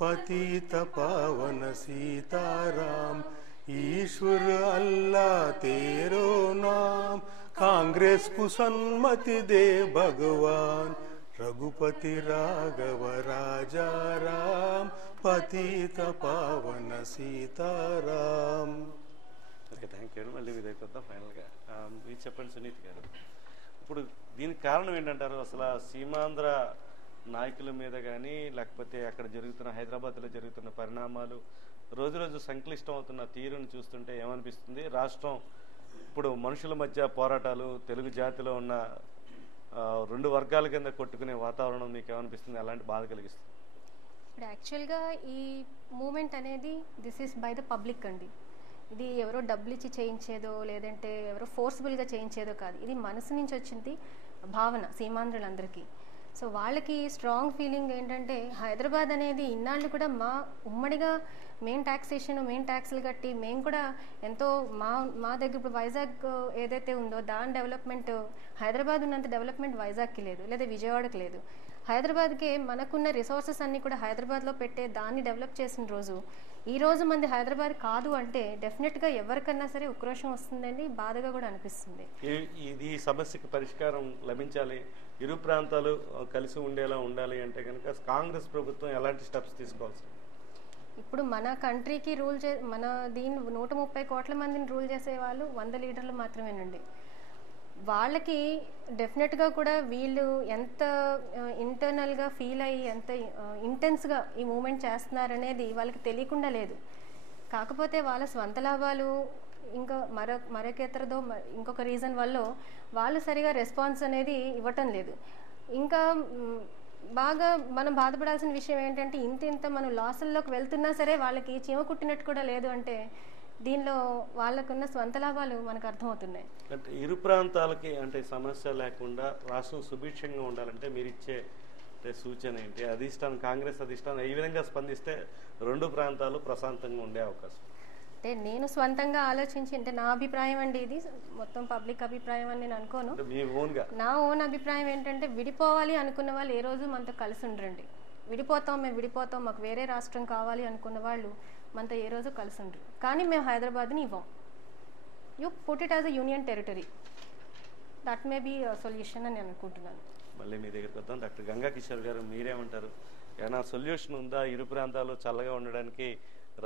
పతిత పావన సీతారాం, ఈశ్వర్ అల్లా तेरो नाम, कांग्रेस को सन्मति दे भगवान. रघुपति राघव राजा राम, పతిత పావన సీతారాం. Okay, thank you. మళ్ళీ మీ దగ్గరికి వద్దాం ఫైనల్గా. మీరు చెప్పండి సునీత్ గారు, ఇప్పుడు దీనికి కారణం ఏంటంటారు? అసలు సీమాంధ్ర నాయకుల మీద కానీ లేకపోతే అక్కడ జరుగుతున్న హైదరాబాద్లో జరుగుతున్న పరిణామాలు రోజు రోజు సంక్లిష్టం అవుతున్న తీరును చూస్తుంటే ఏమనిపిస్తుంది? రాష్ట్రం ఇప్పుడు మనుషుల మధ్య పోరాటాలు, తెలుగు జాతిలో ఉన్న 2 వర్గాల కింద కొట్టుకునే వాతావరణం మీకు ఏమనిపిస్తుంది? అలాంటి బాధ కలిగిస్తుంది? ఇప్పుడు యాక్చువల్గా ఈ మూమెంట్ అనేది this is by the public అండి. ఇది ఎవరో డబ్బులు ఇచ్చి చేయించేదో లేదంటే ఎవరో ఫోర్స్ఫుల్గా చేయించేదో కాదు. ఇది మనసు నుంచి వచ్చింది భావన సీమాంధ్రులందరికీ. సో వాళ్ళకి స్ట్రాంగ్ ఫీలింగ్ ఏంటంటే హైదరాబాద్ అనేది ఇన్నాళ్ళు కూడా మా ఉమ్మడిగా మెయిన్ ట్యాక్సులు కట్టి మేము కూడా ఎంతో మా దగ్గర ఇప్పుడు వైజాగ్ ఏదైతే ఉందో దాని డెవలప్మెంట్ హైదరాబాద్ ఉన్నంత డెవలప్మెంట్ వైజాగ్కి లేదు, లేదా విజయవాడకి లేదు. హైదరాబాద్కి మనకున్న రిసోర్సెస్ అన్నీ కూడా హైదరాబాద్లో పెట్టే దాన్ని డెవలప్ చేసిన రోజు ఈ రోజు మంది హైదరాబాద్ కాదు అంటే డెఫినెట్గా ఎవరికన్నా సరే ఉక్రోషం వస్తుందండి, బాధగా కూడా అనిపిస్తుంది. ఈ సమస్యకి పరిష్కారం లభించాలి, ఇరు ప్రాంతాలు కలిసి ఉండేలా ఉండాలి అంటే కనుక కాంగ్రెస్ ప్రభుత్వం ఎలాంటి స్టెప్స్ తీసుకోవాల్సి? ఇప్పుడు మన కంట్రీకి మన దీన్ని 130 కోట్ల మందిని రూల్ చేసే వాళ్ళు 100 లీడర్లు మాత్రమేనండి. వాళ్ళకి డెఫినెట్గా కూడా వీళ్ళు ఎంత ఇంటర్నల్గా ఫీల్ అయ్యి ఎంత ఇంటెన్స్గా ఈ మూమెంట్ చేస్తున్నారనేది వాళ్ళకి తెలియకుండా లేదు. కాకపోతే వాళ్ళ స్వంత లాభాలు ఇంకా మరొకేతరదో ఇంకొక రీజన్ వల్ల వాళ్ళు సరిగా రెస్పాన్స్ అనేది ఇవ్వటం లేదు. ఇంకా బాగా మనం బాధపడాల్సిన విషయం ఏంటంటే ఇంత మనం లాసుల్లోకి వెళ్తున్నా సరే వాళ్ళకి చీమ కుట్టినట్టు కూడా లేదు. అంటే దీనిలో వాళ్ళకున్న స్వంత లాభాలు మనకు అర్థమవుతున్నాయి. అంటే ఇరు ప్రాంతాలకి అంటే సమస్య లేకుండా రాష్ట్రం సుభిక్షంగా ఉండాలంటే మీరు ఇచ్చే సూచన ఏంటి? కాంగ్రెస్ అధిష్టానం ఈ విధంగా స్పందిస్తే 2 ప్రాంతాలు ప్రశాంతంగా ఉండే అవకాశం? అంటే నేను స్వంతంగా ఆలోచించి, అంటే నా అభిప్రాయం అండి, ఇది మొత్తం పబ్లిక్ అభిప్రాయం అని నేను అనుకోను. నా ఓన్ అభిప్రాయం ఏంటంటే, విడిపోవాలి అనుకున్న వాళ్ళు ఏ రోజు మనతో కలిసి ఉండరండి. మేము విడిపోతాం, మాకు వేరే రాష్ట్రం కావాలి అనుకున్న వాళ్ళు మనతో ఏ రోజు కలిసి ఉండరు. కానీ మేము హైదరాబాద్ని ఇవ్వం. You put it as a union territory. That may be solution అని నేను అనుకుంటున్నాను. మళ్ళీ మీ దగ్గరికి వద్దాం. డాక్టర్ గంగా కిషోర్ గారు, మీరేమంటారు? ఏమైనా సొల్యూషన్ ఉందా ఇరు ప్రాంతాలు చల్లగా ఉండడానికి?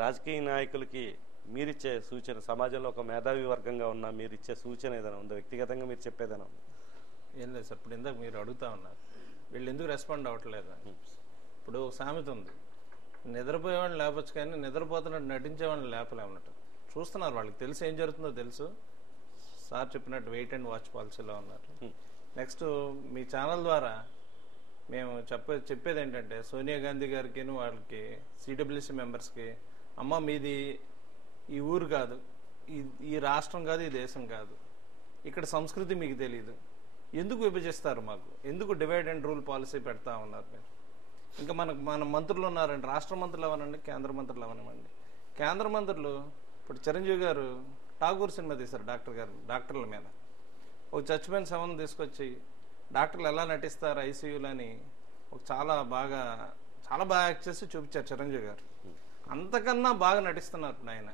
రాజకీయ నాయకులకి మీరిచ్చే సూచన, సమాజంలో ఒక మేధావి వర్గంగా ఉన్న మీరిచ్చే సూచన ఏదైనా ఉందా? వ్యక్తిగతంగా మీరు చెప్పేదైనా ఉందా? ఏం లేదు సార్, ఇప్పుడు ఇందాక మీరు అడుగుతా ఉన్నారు వీళ్ళు ఎందుకు రెస్పాండ్ అవ్వట్లేదు. ఇప్పుడు సామెత ఉంది, నిద్రపోయేవాడిని లేపచ్చు కానీ నిద్రపోతున్నట్టు నటించేవాడిని లేపలేమన్నట్టు. చూస్తున్నారు, వాళ్ళకి తెలుసు ఏం జరుగుతుందో తెలుసు. సార్ చెప్పినట్టు వెయిట్ అండ్ వాచ్ పాలసీలో ఉన్నారు. నెక్స్ట్ మీ ఛానల్ ద్వారా మేము చెప్పేది ఏంటంటే, సోనియా గాంధీ గారికి వాళ్ళకి సిడబ్ల్యూసీ మెంబర్స్కి, అమ్మ మీది ఈ ఊరు కాదు, ఈ రాష్ట్రం కాదు, ఈ దేశం కాదు, ఇక్కడ సంస్కృతి మీకు తెలియదు, ఎందుకు విభజిస్తారు, మాకు ఎందుకు డివైడ్ అండ్ రూల్ పాలసీ పెడతా ఉన్నారు మీరు? ఇంకా మన మంత్రులు ఉన్నారండి, రాష్ట్ర మంత్రులు అవనండి, కేంద్ర మంత్రులు అవనివ్వండి. కేంద్ర మంత్రులు ఇప్పుడు చిరంజీవి గారు ఠాగూర్ సినిమా తీశారు డాక్టర్ల మీద. ఒక చచ్చిపోయిన శవం తీసుకొచ్చి డాక్టర్లు ఎలా నటిస్తారు ఐసీయూలో అని చాలా బాగా యాక్ట్ చేసి చూపించారు చిరంజీవి గారు. అంతకన్నా బాగా నటిస్తున్నారు ఇప్పుడు ఆయన.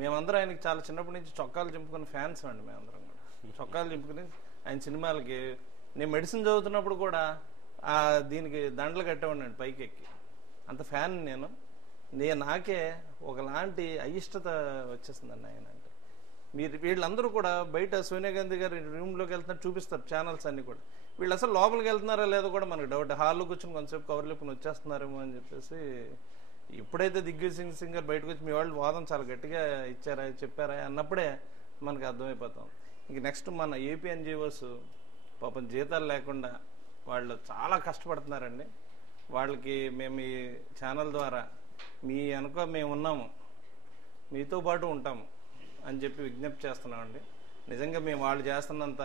మేమందరం ఆయనకి చాలా చిన్నప్పటి నుంచి చొక్కాలు చింపుకుని ఫ్యాన్స్ అండి. మేమందరం కూడా చొక్కాలు చింపుకుని ఆయన సినిమాలకి, నేను మెడిసిన్ చదువుతున్నప్పుడు కూడా దీనికి దండలు కట్టేవాడిని పైకి ఎక్కి. అంత ఫ్యాన్ నాకే ఒకలాంటి అయిష్టత వచ్చేసిందండి ఆయన అంటే. వీళ్ళందరూ కూడా బయట సోనియా గాంధీ గారి రూమ్లోకి వెళ్తున్నట్టు చూపిస్తారు ఛానల్స్ అన్ని కూడా. వీళ్ళు అసలు లోపలికి వెళ్తున్నారో లేదో కూడా మనకు డౌట్. హాల్లో కూర్చొని కొంతసేపు కవర్లిప్పుని వచ్చేస్తున్నారేమో అని చెప్పేసి. ఎప్పుడైతే దిగ్విజయ్ సింగర్ బయటకు వచ్చి మీ వాళ్ళు వాదం చాలా గట్టిగా చెప్పారా అన్నప్పుడే మనకు అర్థమైపోతాం. ఇంక నెక్స్ట్ మన ఏపీ ఎన్జిఓస్ పాపం జీతాలు లేకుండా వాళ్ళు చాలా కష్టపడుతున్నారండి. వాళ్ళకి మేము ఈ ఛానల్ ద్వారా మేము ఉన్నాము, మీతో పాటు ఉంటాము అని చెప్పి విజ్ఞప్తి చేస్తున్నామండి. నిజంగా మేము వాళ్ళు చేస్తున్నంత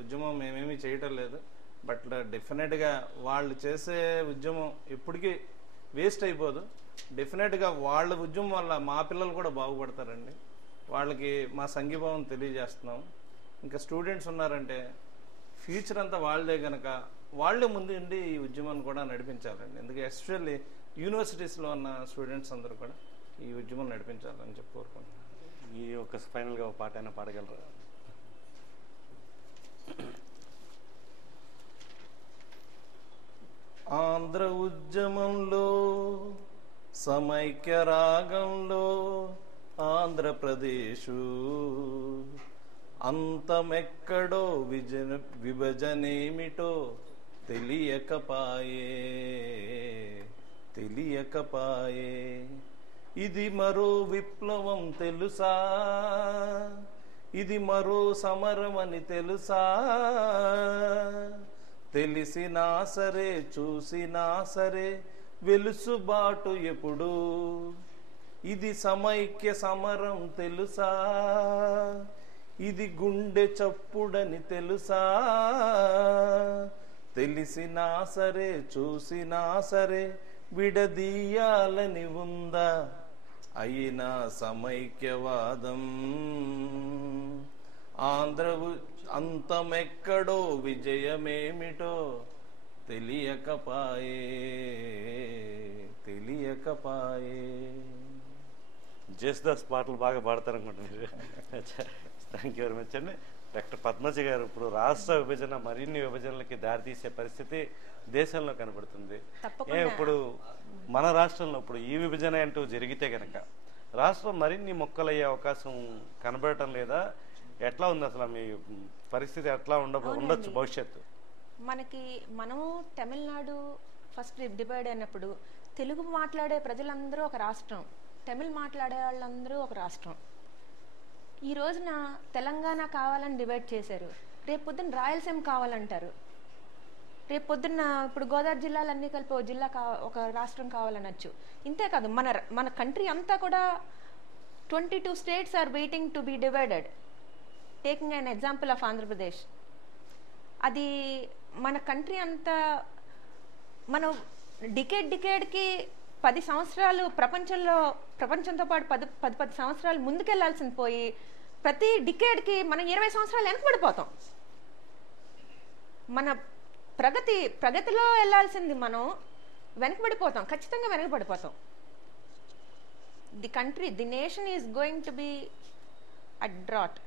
ఉద్యమం మేమేమీ చేయటం లేదు. బట్ డెఫినెట్గా వాళ్ళు చేసే ఉద్యమం ఎప్పటికీ వేస్ట్ అయిపోదు. డెఫినెట్గా వాళ్ళ ఉద్యమం వల్ల మా పిల్లలు కూడా బాగుపడతారండి. వాళ్ళకి మా సంఘీభావం తెలియజేస్తున్నాం. ఇంకా స్టూడెంట్స్ ఉన్నారంటే ఫ్యూచర్ అంతా వాళ్ళదే కనుక వాళ్ళే ముందు ఉండి ఈ ఉద్యమాన్ని కూడా నడిపించాలండి. ఎందుకంటే ఎస్పెషల్లీ యూనివర్సిటీస్లో ఉన్న స్టూడెంట్స్ అందరూ కూడా ఈ ఉద్యమం నడిపించాలని చెప్పి కోరుకుంటున్నాను. ఈ ఒక ఫైనల్గా ఒక పాట అయినా పాడగలరా? ఆంధ్ర ఉద్యమంలో సమైక్య రాగంలో ఆంధ్రప్రదేశు అంతమెక్కడో విభజనేమిటో తెలియకపాయే. ఇది మరో విప్లవం తెలుసా, ఇది మరో సమరమని తెలుసా, తెలిసినా సరే చూసినా సరే వెలుసుబాటు ఎప్పుడు, ఇది సమైక్య సమరం తెలుసా, ఇది గుండె చప్పుడని తెలుసా, తెలిసినా సరే చూసినా సరే విడదీయాలని ఉందా, అయినా సమైక్యవాదం అంతమెక్కడో విజయమేమిటో తెలియకపాయే. జేసుదాస్ పాటలు బాగా పాడతారనుకుంటున్నారు. థ్యాంక్ యూ వెరీ మచ్ అండి. డాక్టర్ పద్మజ గారు, ఇప్పుడు రాష్ట్ర విభజన మరిన్ని విభజనలకి దారితీసే పరిస్థితి దేశంలో కనబడుతుంది. ఇప్పుడు మన రాష్ట్రంలో ఇప్పుడు ఈ విభజన అంటూ జరిగితే కనుక రాష్ట్రం మరిన్ని మొక్కలయ్యే అవకాశం కనబడటం లేదా? ఎట్లా ఉంది అసలు మీ పరిస్థితి? ఎట్లా ఉండొచ్చు భవిష్యత్తు? మనము తమిళనాడు ఫస్ట్ డివైడ్ అయినప్పుడు తెలుగు మాట్లాడే ప్రజలందరూ ఒక రాష్ట్రం, తమిళ్ మాట్లాడే వాళ్ళందరూ ఒక రాష్ట్రం. ఈ రోజున తెలంగాణ కావాలని డివైడ్ చేశారు, రేపు పొద్దున్న రాయలసీమ కావాలంటారు, రేపు పొద్దున్న ఇప్పుడు గోదావరి జిల్లాలన్నీ కలిపి ఒక రాష్ట్రం కావాలనొచ్చు. ఇంతే కాదు, మన కంట్రీ అంతా కూడా 22 states are waiting to be divided. Taking an example of Andhra Pradesh. అది మన కంట్రీ అంతా మనం డికేడ్కి 10 సంవత్సరాలు ప్రపంచంతో పాటు 10 సంవత్సరాలు ముందుకెళ్లాల్సింది పోయి ప్రతి డికేడ్కి మనం 20 సంవత్సరాలు వెనకబడిపోతాం. మన ప్రగతిలో వెళ్ళాల్సింది మనం వెనకబడిపోతాం, ఖచ్చితంగా వెనకబడిపోతాం. The nation is going to be at drought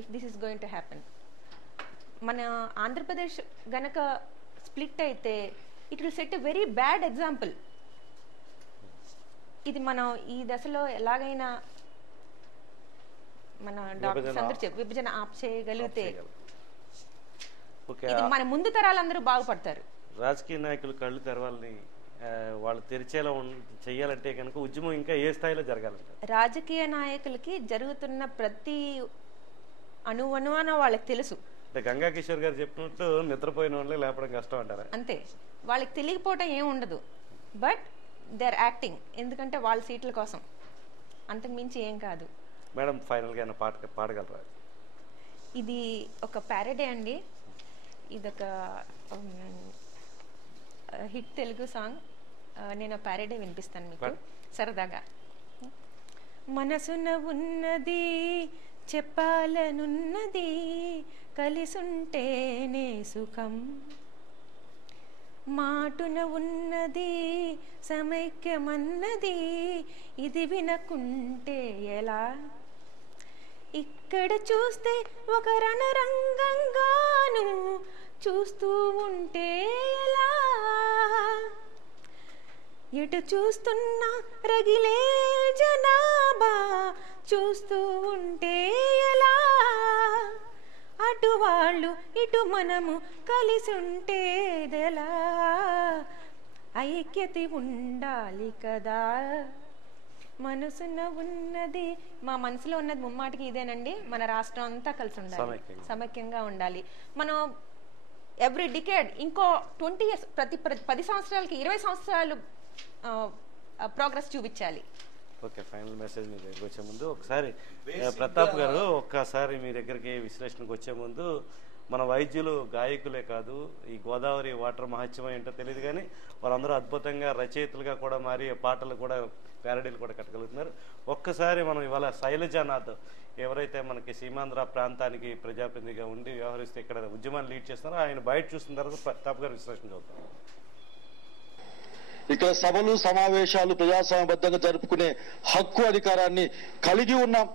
if this is going to happen. మన ఆంధ్రప్రదేశ్ గనక స్ప్లిట్ అయితే it will set a very bad example. ఇది మనం ఈ దశలో ఎలాగైనా మన డాక్టర్స్ అందరూ విభజన ఆప్ చేయగలిగితే ఇది మన ముందు తరాలందరూ బాగుపడతారు. రాజకీయ నాయకులు కళ్ళు తెరవాలని వాళ్ళు తెరిచేలా చెయ్యాలంటే కనుక ఉద్యమం ఇంకా ఏ స్థాయిలో జరగాలంటే రాజకీయ నాయకులకి జరుగుతున్న ప్రతి అణువణువన వాళ్ళకి తెలుసు. గంగా కిషోర్ గారు చెప్పినట్టు నిద్రపోయిన వాళ్ళే లేపడం కష్టం అంటారా? అంతే, వాళ్ళకి తెలియకపోవటం ఏం ఉండదు, బట్ దే ఆర్ యాక్టింగ్. ఎందుకంటే వాళ్ళ సీట్ల కోసం, అంతకు మించి ఏం కాదు. మేడం ఫైనల్గా ఏమైనా పాట పాడగలరా? ఇది ఒక ప్యారడీ అండి, ఇదొక హిట్ తెలుగు సాంగ్. నేను ప్యారడీ వినిపిస్తాను మీకు సరదాగా. మనసున ఉన్నది చెప్పాలనున్నది కలిసుంటేనే సుఖం, మాటున ఉన్నది సమైక్యమన్నది ఇది వినకుంటే ఎలా, ఇక్కడ చూస్తే ఒక రణరంగంగాను చూస్తూ ఉంటే ఎలా, ఎటు చూస్తున్నా రగిలే జనాభా చూస్తూ ఉంటే ఎలా, అటు వాళ్ళు ఇటు మనము కలిసి ఉంటేదెలా, ఐక్యత ఉండాలి కదా, మనసున ఉన్నది, మా మనసులో ఉన్నది ముమ్మాటికి ఇదేనండి, మన రాష్ట్రం అంతా కలిసి ఉండాలి, సమైక్యంగా ఉండాలి. మనం ఎవ్రీ డికేడ్ ఇంకో 20 years, ప్రతి 10 సంవత్సరాలకి 20 సంవత్సరాలు ప్రోగ్రెస్ చూపించాలి. ఓకే, ఫైనల్ మెసేజ్ మీ దగ్గరికి వచ్చే ముందు ఒకసారి ప్రతాప్ గారు, ఒక్కసారి మీ దగ్గరికి విశ్లేషణకు వచ్చే ముందు, మన వైద్యులు గాయకులే కాదు, ఈ గోదావరి వాటర్ మహత్యం ఏంటో తెలియదు కానీ వారందరూ అద్భుతంగా రచయితలుగా కూడా మారి పాటలు కూడా ప్యారడీలు కూడా కట్టగలుగుతున్నారు. ఒక్కసారి మనం ఇవాళ శైలజానాథ్ ఎవరైతే మనకి సీమాంధ్ర ప్రాంతానికి ప్రజాప్రతినిధిగా ఉండి వ్యవహరిస్తే ఇక్కడ ఉద్యమాన్ని లీడ్ చేస్తున్నారో ఆయన బయట చూస్తున్న తర్వాత ప్రతాప్ గారు విశ్లేషణ చూద్దాం. ఇక్కడ సభలు సమావేశాలు ప్రజాస్వామ్యబద్ధంగా జరుపుకునే హక్కు అధికారాన్ని కలిగి ఉన్నాం.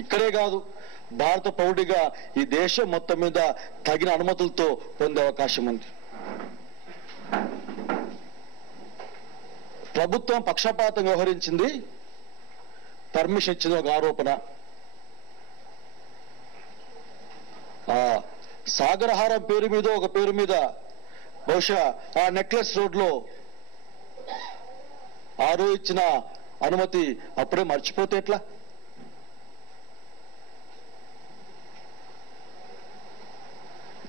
ఇక్కడే కాదు, భారత పౌరుడిగా ఈ దేశం మొత్తం మీద తగిన అనుమతులతో పొందే అవకాశం ఉంది. ప్రభుత్వం పక్షపాతం వ్యవహరించింది, పర్మిషన్ ఇచ్చింది ఒక ఆరోపణ. సాగరహారం పేరు మీద ఒక పేరు మీద బహుశా ఆ నెక్లెస్ రోడ్లో ఆరో ఇచ్చిన అనుమతి అప్పుడే మర్చిపోతే ఎట్లా?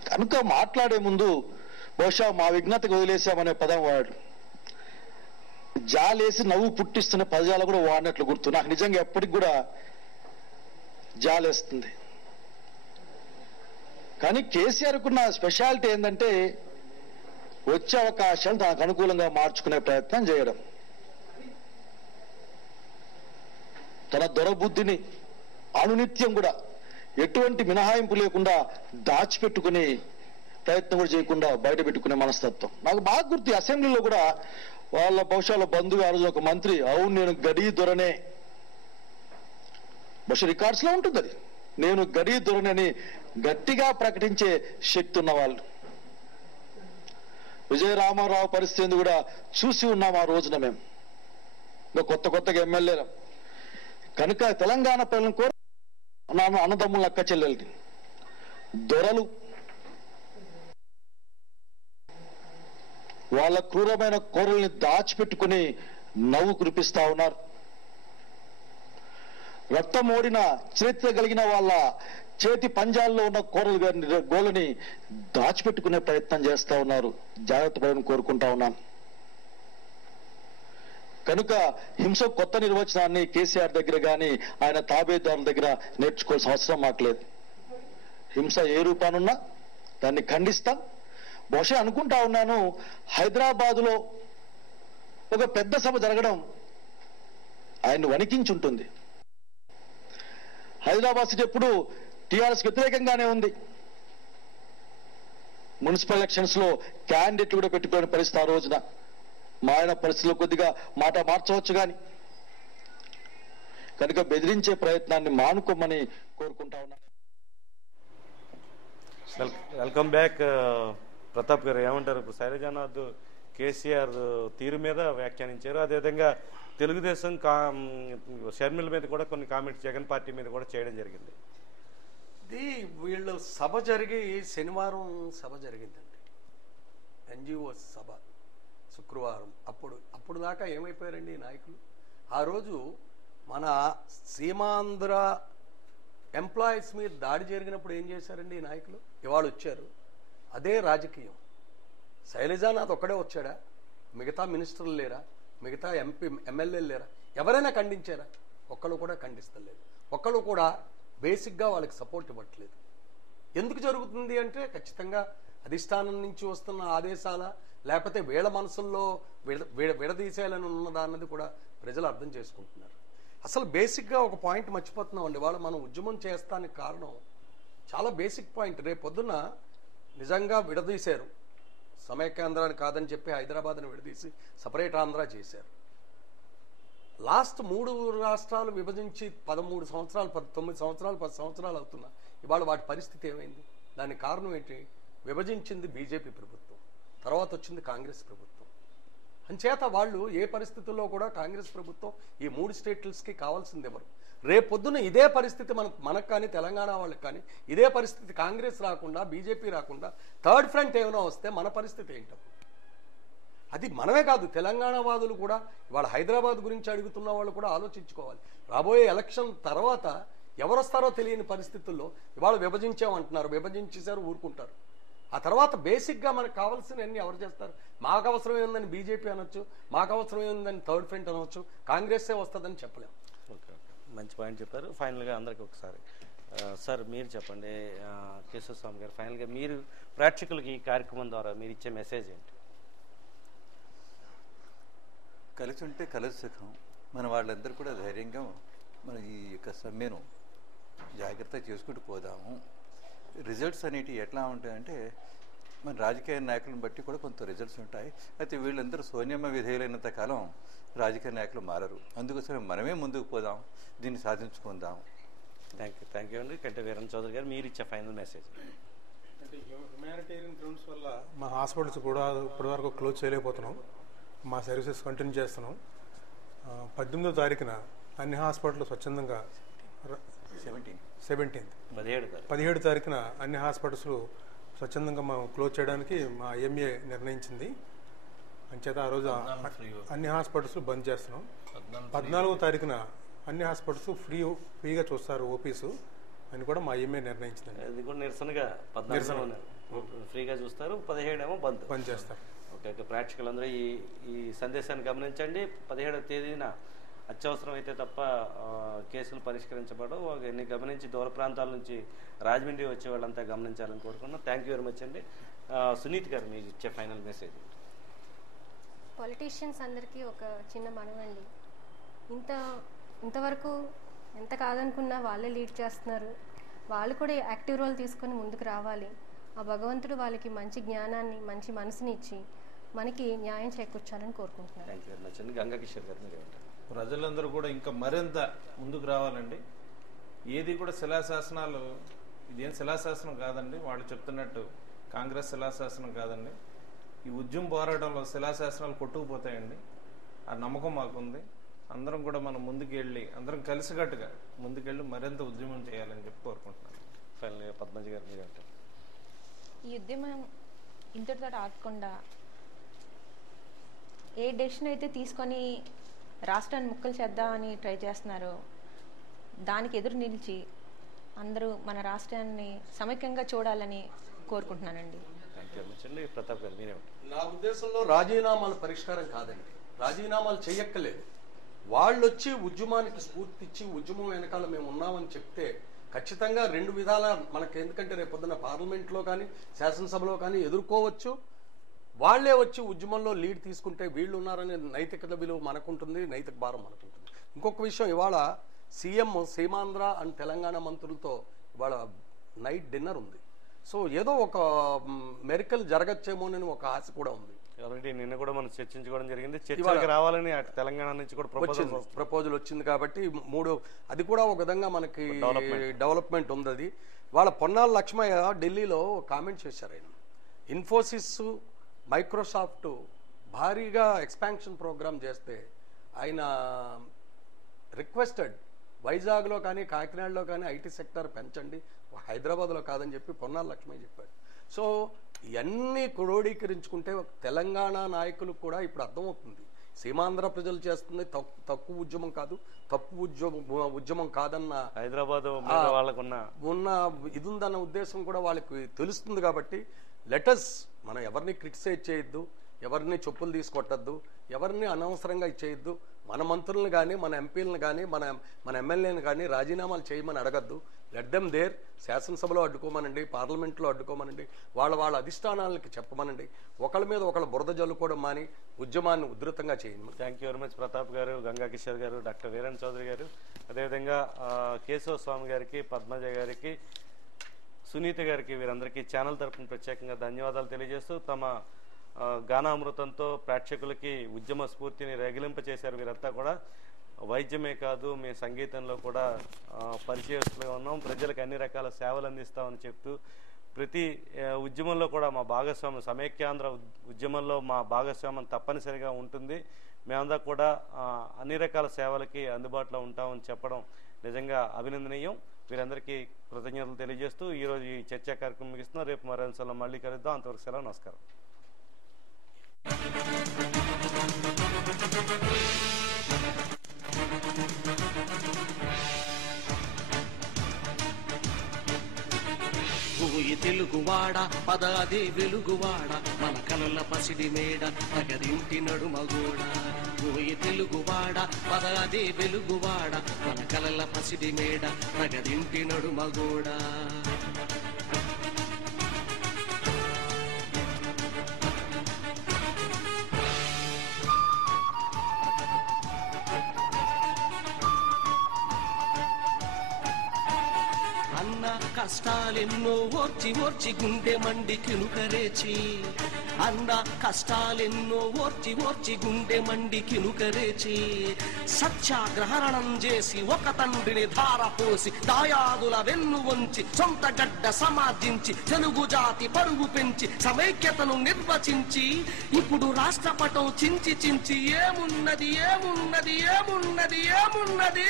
కనుక మాట్లాడే ముందు బహుశా మా విజ్ఞతకు వదిలేసామనే పదం వాడు, జాలేసి నవ్వు పుట్టిస్తున్న పదజాలు కూడా వాడినట్లు గుర్తు. నాకు నిజంగా ఎప్పటికి కూడా జాలేస్తుంది. కానీ కేసీఆర్కున్న స్పెషాలిటీ ఏంటంటే వచ్చే అవకాశాలు తనకు అనుకూలంగా మార్చుకునే ప్రయత్నం చేయడం. తన దొరబుద్ధిని అనునిత్యం కూడా ఎటువంటి మినహాయింపు లేకుండా దాచిపెట్టుకునే ప్రయత్నం కూడా చేయకుండా బయట పెట్టుకునే మనస్తత్వం నాకు బాగా గుర్తు. అసెంబ్లీలో కూడా వాళ్ళ బహుశా బంధువు ఆ రోజు ఒక మంత్రి, అవును నేను గడీ దొరనే, బహుశా రికార్డ్స్ లో ఉంటుంది అది, నేను గడీ దొరనే అని గట్టిగా ప్రకటించే శక్తి ఉన్న వాళ్ళు. విజయ రామారావు పరిస్థితి కూడా చూసి ఉన్నాం ఆ రోజున మేము, ఇంకా కొత్తగా ఎమ్మెల్యేలు. కనుక తెలంగాణ ప్రజలను కోరు నాను అన్నదమ్ముల అక్క చెల్లెలకి దొరలు వాళ్ళ క్రూరమైన కోరల్ని దాచిపెట్టుకుని నవ్వు కురిపిస్తా ఉన్నారు. రక్తం ఓడిన చరిత్ర కలిగిన వాళ్ళ చేతి పంజాల్లో ఉన్న గోళ్ళని దాచిపెట్టుకునే ప్రయత్నం చేస్తా ఉన్నారు. జాగ్రత్త పడని కోరుకుంటా ఉన్నాను. కనుక హింస కొత్త నిర్వచనాన్ని కేసీఆర్ దగ్గర కానీ ఆయన తాబేదారుల దగ్గర నేర్చుకోవాల్సిన అవసరం మాకు లేదు. హింస ఏ రూపానున్నా దాన్ని ఖండిస్తాం. బహుశా అనుకుంటా ఉన్నాను, హైదరాబాదులో ఒక పెద్ద సభ జరగడం ఆయన్ని వణికించుంటుంది. హైదరాబాద్ సిటీ ఎప్పుడు టీఆర్ఎస్ వ్యతిరేకంగానే ఉంది. మున్సిపల్ ఎలక్షన్స్ లో క్యాండిడేట్లు కూడా పెట్టుకునే పరిస్థితి ఆ రోజున. మారిన పరిస్థితుల్లో కొద్దిగా మాట మార్చవచ్చు కానీ, కనుక బెదిరించే ప్రయత్నాన్ని మానుకోమని కోరుకుంటా ఉన్నాను. వెల్కమ్ బ్యాక్ ప్రతాప్ గారు. ఏమంటారు? ఇప్పుడు శైలజానాథ్ కేసీఆర్ తీరు మీద వ్యాఖ్యానించారు. అదేవిధంగా తెలుగుదేశం షర్మిల మీద కూడా కొన్ని కామెంట్స్ జగన్ పార్టీ మీద కూడా చేయడం జరిగింది. ఇది వీళ్ళు సభ జరిగి శనివారం సభ జరిగిందండి, ఎన్జిఓ సభ శుక్రవారం. అప్పుడు దాకా ఏమైపోయారండి ఈ నాయకులు? ఆ రోజు మన సీమాంధ్ర ఎంప్లాయీస్ మీద దాడి జరిగినప్పుడు ఏం చేశారండి ఈ నాయకులు? ఇవాళ వచ్చారు. అదే రాజకీయం. శైలజానాథ్ ఒక్కడే వచ్చాడా? మిగతా మినిస్టర్లు లేరా? మిగతా ఎమ్మెల్యేలు లేరా? ఎవరైనా ఖండించారా? ఒక్కళ్ళు కూడా ఖండిస్తలేదు. ఒక్కళ్ళు కూడా బేసిక్గా వాళ్ళకి సపోర్ట్ ఇవ్వట్లేదు. ఎందుకు జరుగుతుంది అంటే ఖచ్చితంగా అధిష్టానం నుంచి వస్తున్న ఆదేశాల, లేకపోతే వీళ్ళ మనసుల్లో విడదీసేయాలని ఉన్నదా అన్నది కూడా ప్రజలు అర్థం చేసుకుంటున్నారు. అసలు బేసిక్గా ఒక పాయింట్ మర్చిపోతున్నామండి. వాళ్ళు మనం ఉద్యమం చేస్తానికి కారణం చాలా బేసిక్ పాయింట్. రేపు పొద్దున్న నిజంగా విడదీశారు, సమైక్యాంధ్రాన్ని కాదని చెప్పి హైదరాబాద్ని విడదీసి సపరేట్ ఆంధ్ర చేశారు. లాస్ట్ 3 రాష్ట్రాలు విభజించి 13 సంవత్సరాలు 9 సంవత్సరాలు 10 సంవత్సరాలు అవుతున్నా ఇవాళ వాటి పరిస్థితి ఏమైంది? దానికి కారణం ఏంటి? విభజించింది బీజేపీ ప్రభుత్వం, తర్వాత వచ్చింది కాంగ్రెస్ ప్రభుత్వం. అంచేత వాళ్ళు ఏ పరిస్థితుల్లో కూడా కాంగ్రెస్ ప్రభుత్వం ఈ 3 స్టేట్స్కి కావాల్సింది ఎవరు? రేపొద్దున ఇదే పరిస్థితి మనకు కానీ తెలంగాణ వాళ్ళకి కానీ ఇదే పరిస్థితి కాంగ్రెస్ రాకుండా బీజేపీ రాకుండా థర్డ్ ఫ్రంట్ ఏమైనా వస్తే మన పరిస్థితి ఏంటప్పుడు? అది మనమే కాదు, తెలంగాణ వాదులు కూడా ఇవాళ హైదరాబాద్ గురించి అడుగుతున్న వాళ్ళు కూడా ఆలోచించుకోవాలి. రాబోయే ఎలక్షన్ తర్వాత ఎవరు వస్తారో తెలియని పరిస్థితుల్లో ఇవాళ విభజించామంటున్నారు, విభజించేశారు, ఊరుకుంటారు. ఆ తర్వాత బేసిక్గా మనకు కావాల్సినవన్నీ ఎవరు చేస్తారు? మాకు అవసరం ఏందని బీజేపీ అనొచ్చు, మాకు అవసరం ఏందని థర్డ్ ఫ్రంట్ అనొచ్చు, కాంగ్రెస్సే వస్తుందని చెప్పలేము. ఓకే, మంచి పాయింట్ చెప్పారు. ఫైనల్గా అందరికీ ఒకసారి సార్ మీరు చెప్పండి, కేశవస్వామి గారు, ఫైనల్గా మీరు ప్రేక్షకులకి ఈ కార్యక్రమం ద్వారా మీరు ఇచ్చే మెసేజ్ ఏంటి? కలిసి ఉంటే కలిసి సుఖం. మన వాళ్ళందరూ కూడా ధైర్యంగా మన ఈ యొక్క సమ్మెను జాగ్రత్తగా చేసుకుంటూ పోదాము. రిజల్ట్స్ అనేటివి ఎట్లా ఉంటాయంటే మన రాజకీయ నాయకులను బట్టి కూడా కొంత రిజల్ట్స్ ఉంటాయి. అయితే వీళ్ళందరూ సోనియమ్మ విధేయులైనంత కాలం రాజకీయ నాయకులు మారరు. అందుకోసమే మనమే ముందుకు పోదాం, దీన్ని సాధించుకుందాం. థ్యాంక్ యూ అండి. కంటే వీరన్ చౌదరి గారు మీరు ఇచ్చే ఫైనల్ మెసేజ్. అంటే హ్యుమానిటేరియన్ గ్రౌండ్స్ వల్ల మా హాస్పిటల్స్ కూడా ఇప్పటివరకు క్లోజ్ చేయలేకపోతున్నాం. మా సర్వీసెస్ కంటిన్యూ చేస్తున్నాం. 18వ తారీఖున అన్ని హాస్పిటల్ స్వచ్ఛందంగా 17వ తారీఖున అన్ని హాస్పిటల్స్ స్వచ్ఛందంగా మనం క్లోజ్ చేయడానికి మా ఐఎంఏ నిర్ణయించింది. అంచేత ఆ రోజు అన్ని హాస్పిటల్స్ బంద్ చేస్తున్నాం. 14వ తారీఖున అన్ని హాస్పిటల్స్ ఫ్రీగా చూస్తారు ఓపీస్ అని కూడా మా ఐఎంఏ నిర్ణయించింది. అది కూడా నిరసనగా 14 ఫ్రీగా చూస్తారు, 17 ఏమో బంద్ చేస్తారు. ఓకే, ప్రేక్షకులందరూ ఈ సందేశాన్ని గమనించండి. 17వ తేదీన అత్యవసరం అయితే తప్ప కేసులు పరిష్కరించబడవు. ఇవన్నీ గమనించి దూర ప్రాంతాల నుంచి రాజమండ్రి వచ్చే వాళ్ళంతా గమనించాలని కోరుకున్నాం. థ్యాంక్ యూ వెరీ మచ్ అండి. సునీత్ గారు మీరు ఇచ్చే ఫైనల్ మెసేజ్. పొలిటీషియన్స్ అందరికీ ఒక చిన్న మనవండి. ఇంతవరకు ఎంత కాదనుకున్నా వాళ్ళే లీడ్ చేస్తున్నారు. వాళ్ళు కూడా యాక్టివ్ రోల్ తీసుకొని ముందుకు రావాలి. ఆ భగవంతుడు వాళ్ళకి మంచి జ్ఞానాన్ని, మంచి మనసుని ఇచ్చి మనకి న్యాయం చేకూర్చాలని కోరుకుంటున్నాను. థ్యాంక్ యూ వెరీ మచ్ అండి. గంగా కిషోర్ గారు మీరు ఏమంటారు? ప్రజలందరూ కూడా ఇంకా మరింత ముందుకు రావాలండి. ఏది కూడా శిలాశాసనాలు, ఇదేం శిలాశాసనం కాదండి, వాళ్ళు చెప్తున్నట్టు కాంగ్రెస్ శిలాశాసనం కాదండి. ఈ ఉద్యమ పోరాటంలో శిలాశాసనాలు కొట్టుకుపోతాయండి. ఆ నమ్మకం మాకుంది. అందరం కూడా మనం ముందుకెళ్ళి అందరం కలిసికట్టుగా ముందుకెళ్ళి మరింత ఉద్యమం చేయాలని చెప్పి కోరుకుంటున్నాను. ఫైనల్గా పద్మజ గారు మీరు ఏమంటారు? ఈ ఉద్యమం ఇంతటితో ఆగకుండా ఏ డెసిషన్ అయితే తీసుకొని రాష్ట్రాన్ని ముక్కలు చేద్దామని ట్రై చేస్తున్నారో దానికి ఎదురు నిలిచి అందరూ మన రాష్ట్రాన్ని సమైక్యంగా చూడాలని కోరుకుంటున్నానండి. ప్రతాప్ గారు మీరేమంటారు? నా ఉద్దేశంలో రాజీనామాల పరిష్కారం కాదండి. రాజీనామాలు చెయ్యక్కలేదు. వాళ్ళు వచ్చి ఉద్యమానికి స్ఫూర్తి ఇచ్చి ఉద్యమం వెనకాల మేము ఉన్నామని చెప్తే ఖచ్చితంగా 2 విధాల మనకి, ఎందుకంటే రేపొద్దున పార్లమెంట్లో కానీ శాసనసభలో కానీ ఎదుర్కోవచ్చు. వాళ్ళే వచ్చి ఉద్యమంలో లీడ్ తీసుకుంటే వీళ్ళు ఉన్నారనే నైతికత విలువ మనకుంటుంది, నైతిక భారం మనకుంటుంది. ఇంకొక విషయం, ఇవాళ సీఎం సీమాంధ్ర అండ్ తెలంగాణ మంత్రులతో ఇవాళ నైట్ డిన్నర్ ఉంది. సో ఏదో ఒక మెరికల్ జరగచ్చేమోనని ఒక ఆశ కూడా ఉంది. ఆల్రెడీ నిన్న కూడా మనం చర్చించుకోవడం జరిగింది. చర్చలకు రావాలని తెలంగాణ నుంచి కూడా ప్రపోజల్ వచ్చింది కాబట్టి అది కూడా ఒక విధంగా మనకి డెవలప్మెంట్ ఉంది. అది వాళ్ళ పొన్నాల లక్ష్మయ్య ఢిల్లీలో కామెంట్ చేశారు. ఆయన ఇన్ఫోసిస్ మైక్రోసాఫ్ట్ భారీగా ఎక్స్పాన్షన్ ప్రోగ్రామ్ చేస్తే ఆయన రిక్వెస్టెడ్ వైజాగ్లో కానీ కాకినాడలో కానీ ఐటీ సెక్టర్ పెంచండి, హైదరాబాద్లో కాదని చెప్పి పొన్నాల లక్ష్మయ్య చెప్పాడు. సో ఇవన్నీ క్రోడీకరించుకుంటే తెలంగాణ నాయకులకు కూడా ఇప్పుడు అర్థమవుతుంది, సీమాంధ్ర ప్రజలు చేస్తుంది తక్కువ ఉద్యమం కాదు, తప్పు ఉద్యమం కాదన్న హైదరాబాద్ ఉన్న ఇది ఉందన్న ఉద్దేశం కూడా వాళ్ళకి తెలుస్తుంది. కాబట్టి లెటర్స్ మనం ఎవరిని క్రిటిసైజ్ చేయొద్దు, ఎవరిని చెప్పులు తీసుకొట్టద్దు, ఎవరిని అనవసరంగా ఇచ్చేయద్దు. మన మంత్రులను కానీ మన ఎంపీలను కానీ మన ఎమ్మెల్యేలను కానీ రాజీనామాలు చేయమని అడగద్దు. Let them there. శాసనసభలో అడ్డుకోమనండి, పార్లమెంట్లో అడ్డుకోమనండి, వాళ్ళ అధిష్టానాలకి చెప్పమనండి. ఒకళ్ళ మీద ఒకళ్ళు బురద జల్లుకోవడం మాని ఉద్యమాన్ని ఉధృతంగా చేయండి. Thank you very much Pratap గారు, గంగా కిషోర్ గారు, డాక్టర్ వీరేంద్ర చౌదరి గారు, అదేవిధంగా కేశవ స్వామి గారికి, పద్మజ గారికి, సునీత గారికి, వీరందరికీ ఛానల్ తరఫున ప్రత్యేకంగా ధన్యవాదాలు తెలియజేస్తూ తమ గానామృతంతో ప్రేక్షకులకి ఉద్యమ స్ఫూర్తిని రగిలింపచేశారు. వీరంతా కూడా వైద్యమే కాదు, మీ సంగీతంలో కూడా పరిచయస్తులుగా ఉన్నాం, ప్రజలకు అన్ని రకాల సేవలు అందిస్తామని చెప్తూ ప్రతి ఉద్యమంలో కూడా మా భాగస్వామ్యం, సమైక్యాంధ్ర ఉద్యమంలో మా భాగస్వామ్యం తప్పనిసరిగా ఉంటుంది, మేమంతా కూడా అన్ని రకాల సేవలకి అందుబాటులో ఉంటామని చెప్పడం నిజంగా అభినందనీయం. వీరందరికీ కృతజ్ఞతలు తెలియజేస్తూ ఈరోజు ఈ చర్చా కార్యక్రమం ముగిస్తున్నాం. రేపు మరో అంశాల్లో మళ్ళీ కలుద్దాం. అంతవరకు సెలవు, నమస్కారం. ఓయి తెలుగువాడ పదాది వెలుగువాడ మన కలల పసిడి మేడ నగరింటి నడుమగోడ. ఓయి తెలుగువాడ పదాది వెలుగువాడ మన కలల పసిడి మేడ నగరింటి నడుమగోడ. కష్టాలెన్నో ఓర్చి ఓర్చి గుండె మండి కినుకరేచి, అన్న కష్టాలెన్నో ఓర్చి ఓర్చి గుండె మండి కినుకరేచి, సత్యాగ్రహణం చేసి ఒక తండ్రిని ధారపోసి దాయాదుల వెన్ను వంచి సొంత గడ్డ సమార్జించి తెలుగు జాతి పరుగు పెంచి సమైక్యతను నిర్వచించి ఇప్పుడు రాష్ట్రపటం చించి చించి ఏమున్నది ఏమున్నది ఏమున్నది ఏమున్నది.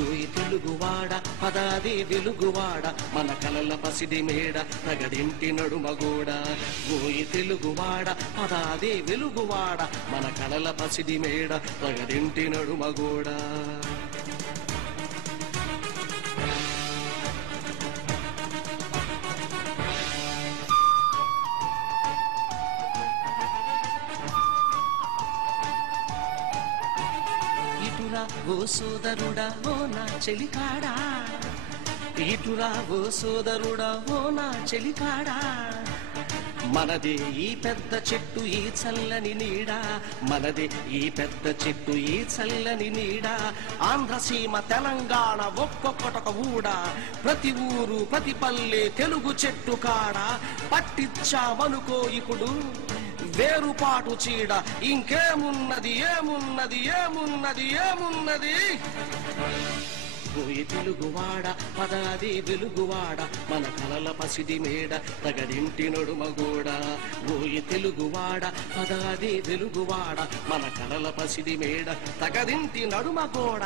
ఓయి తెలుగువాడ పదాది వెలుగువాడ మన కలల పసిడి మేడ నగడింటి నడుమగోడ. ఓయి తెలుగువాడ పదాది వెలుగువాడ మన కలల పసిడి మేడ నగడింటి నడుమగోడ. ఓ సోదరుడా ఓ నా చెలికాడా, ఇటురా ఓ సోదరుడా ఓ నా చెలికాడా, మనదే ఈ పెద్ద చెట్టు ఈ చల్లని నీడ, మనదే ఈ పెద్ద చెట్టు ఈ చల్లని నీడ. ఆంధ్రసీమ తెలంగాణ ఒక్కొక్కటొక ఊడ, ప్రతి ఊరు ప్రతి పల్లె తెలుగు చెట్టు కాడ. పట్టించామనుకో ఇప్పుడు వేరుపాటు చీడ, ఇంకేమున్నది ఏమున్నది ఏమున్నది ఏమున్నది. ఓయి తెలుగువాడ పదాది వెలుగువాడ మన కలల పసిడి మేడ తగడింటి నడుమగోడ. ఓయి తెలుగువాడ పదాది వెలుగువాడ మన కలల పసిడి మేడ తగడింటి నడుమగోడ.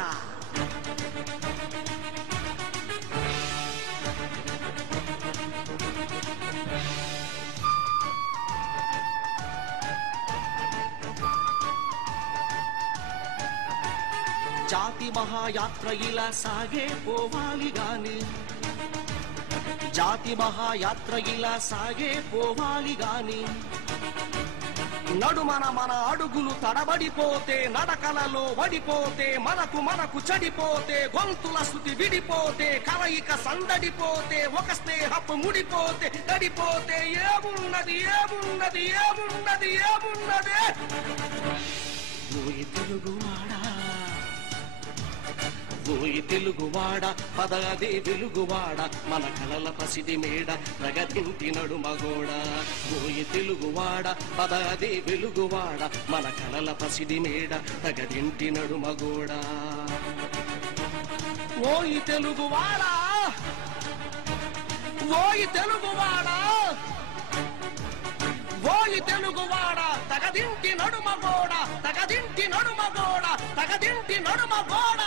జాతి మహాయాత్ర ఇలా సాగే పోవాలి గాని, జాతి మహాయాత్ర ఇలా సాగే పోవాలి గాని, నడుమన మన అడుగులు తడబడిపోతే, నడకలలో వడిపోతే, మనకు చెడిపోతే, గొంతుల శృతి విడిపోతే, కలయిక సందడిపోతే, ఒక స్నేహపు ముడిపోతే, తడిపోతే ఏమున్నది ఏమున్నది ఏమున్నది ఏమున్నది? ఓయి తెలుగువాడా, ఓయి తెలుగువాడ, పదదే వెలుగువాడ, మన కలల పసిడి మేడ, ప్రగతింటి నడుమగోడ. ఓయి తెలుగువాడ, పదదే వెలుగువాడ, మన కలల పసిడి మేడ, ప్రగతింటి నడుమగోడ. ఓయి తెలుగువాడ, ఓయి తెలుగువాడ, ఓయి తెలుగువాడ, తగదింటి నడుమగోడ, తగదింటి నడుమగోడ, తగదింటి నడుమగోడ.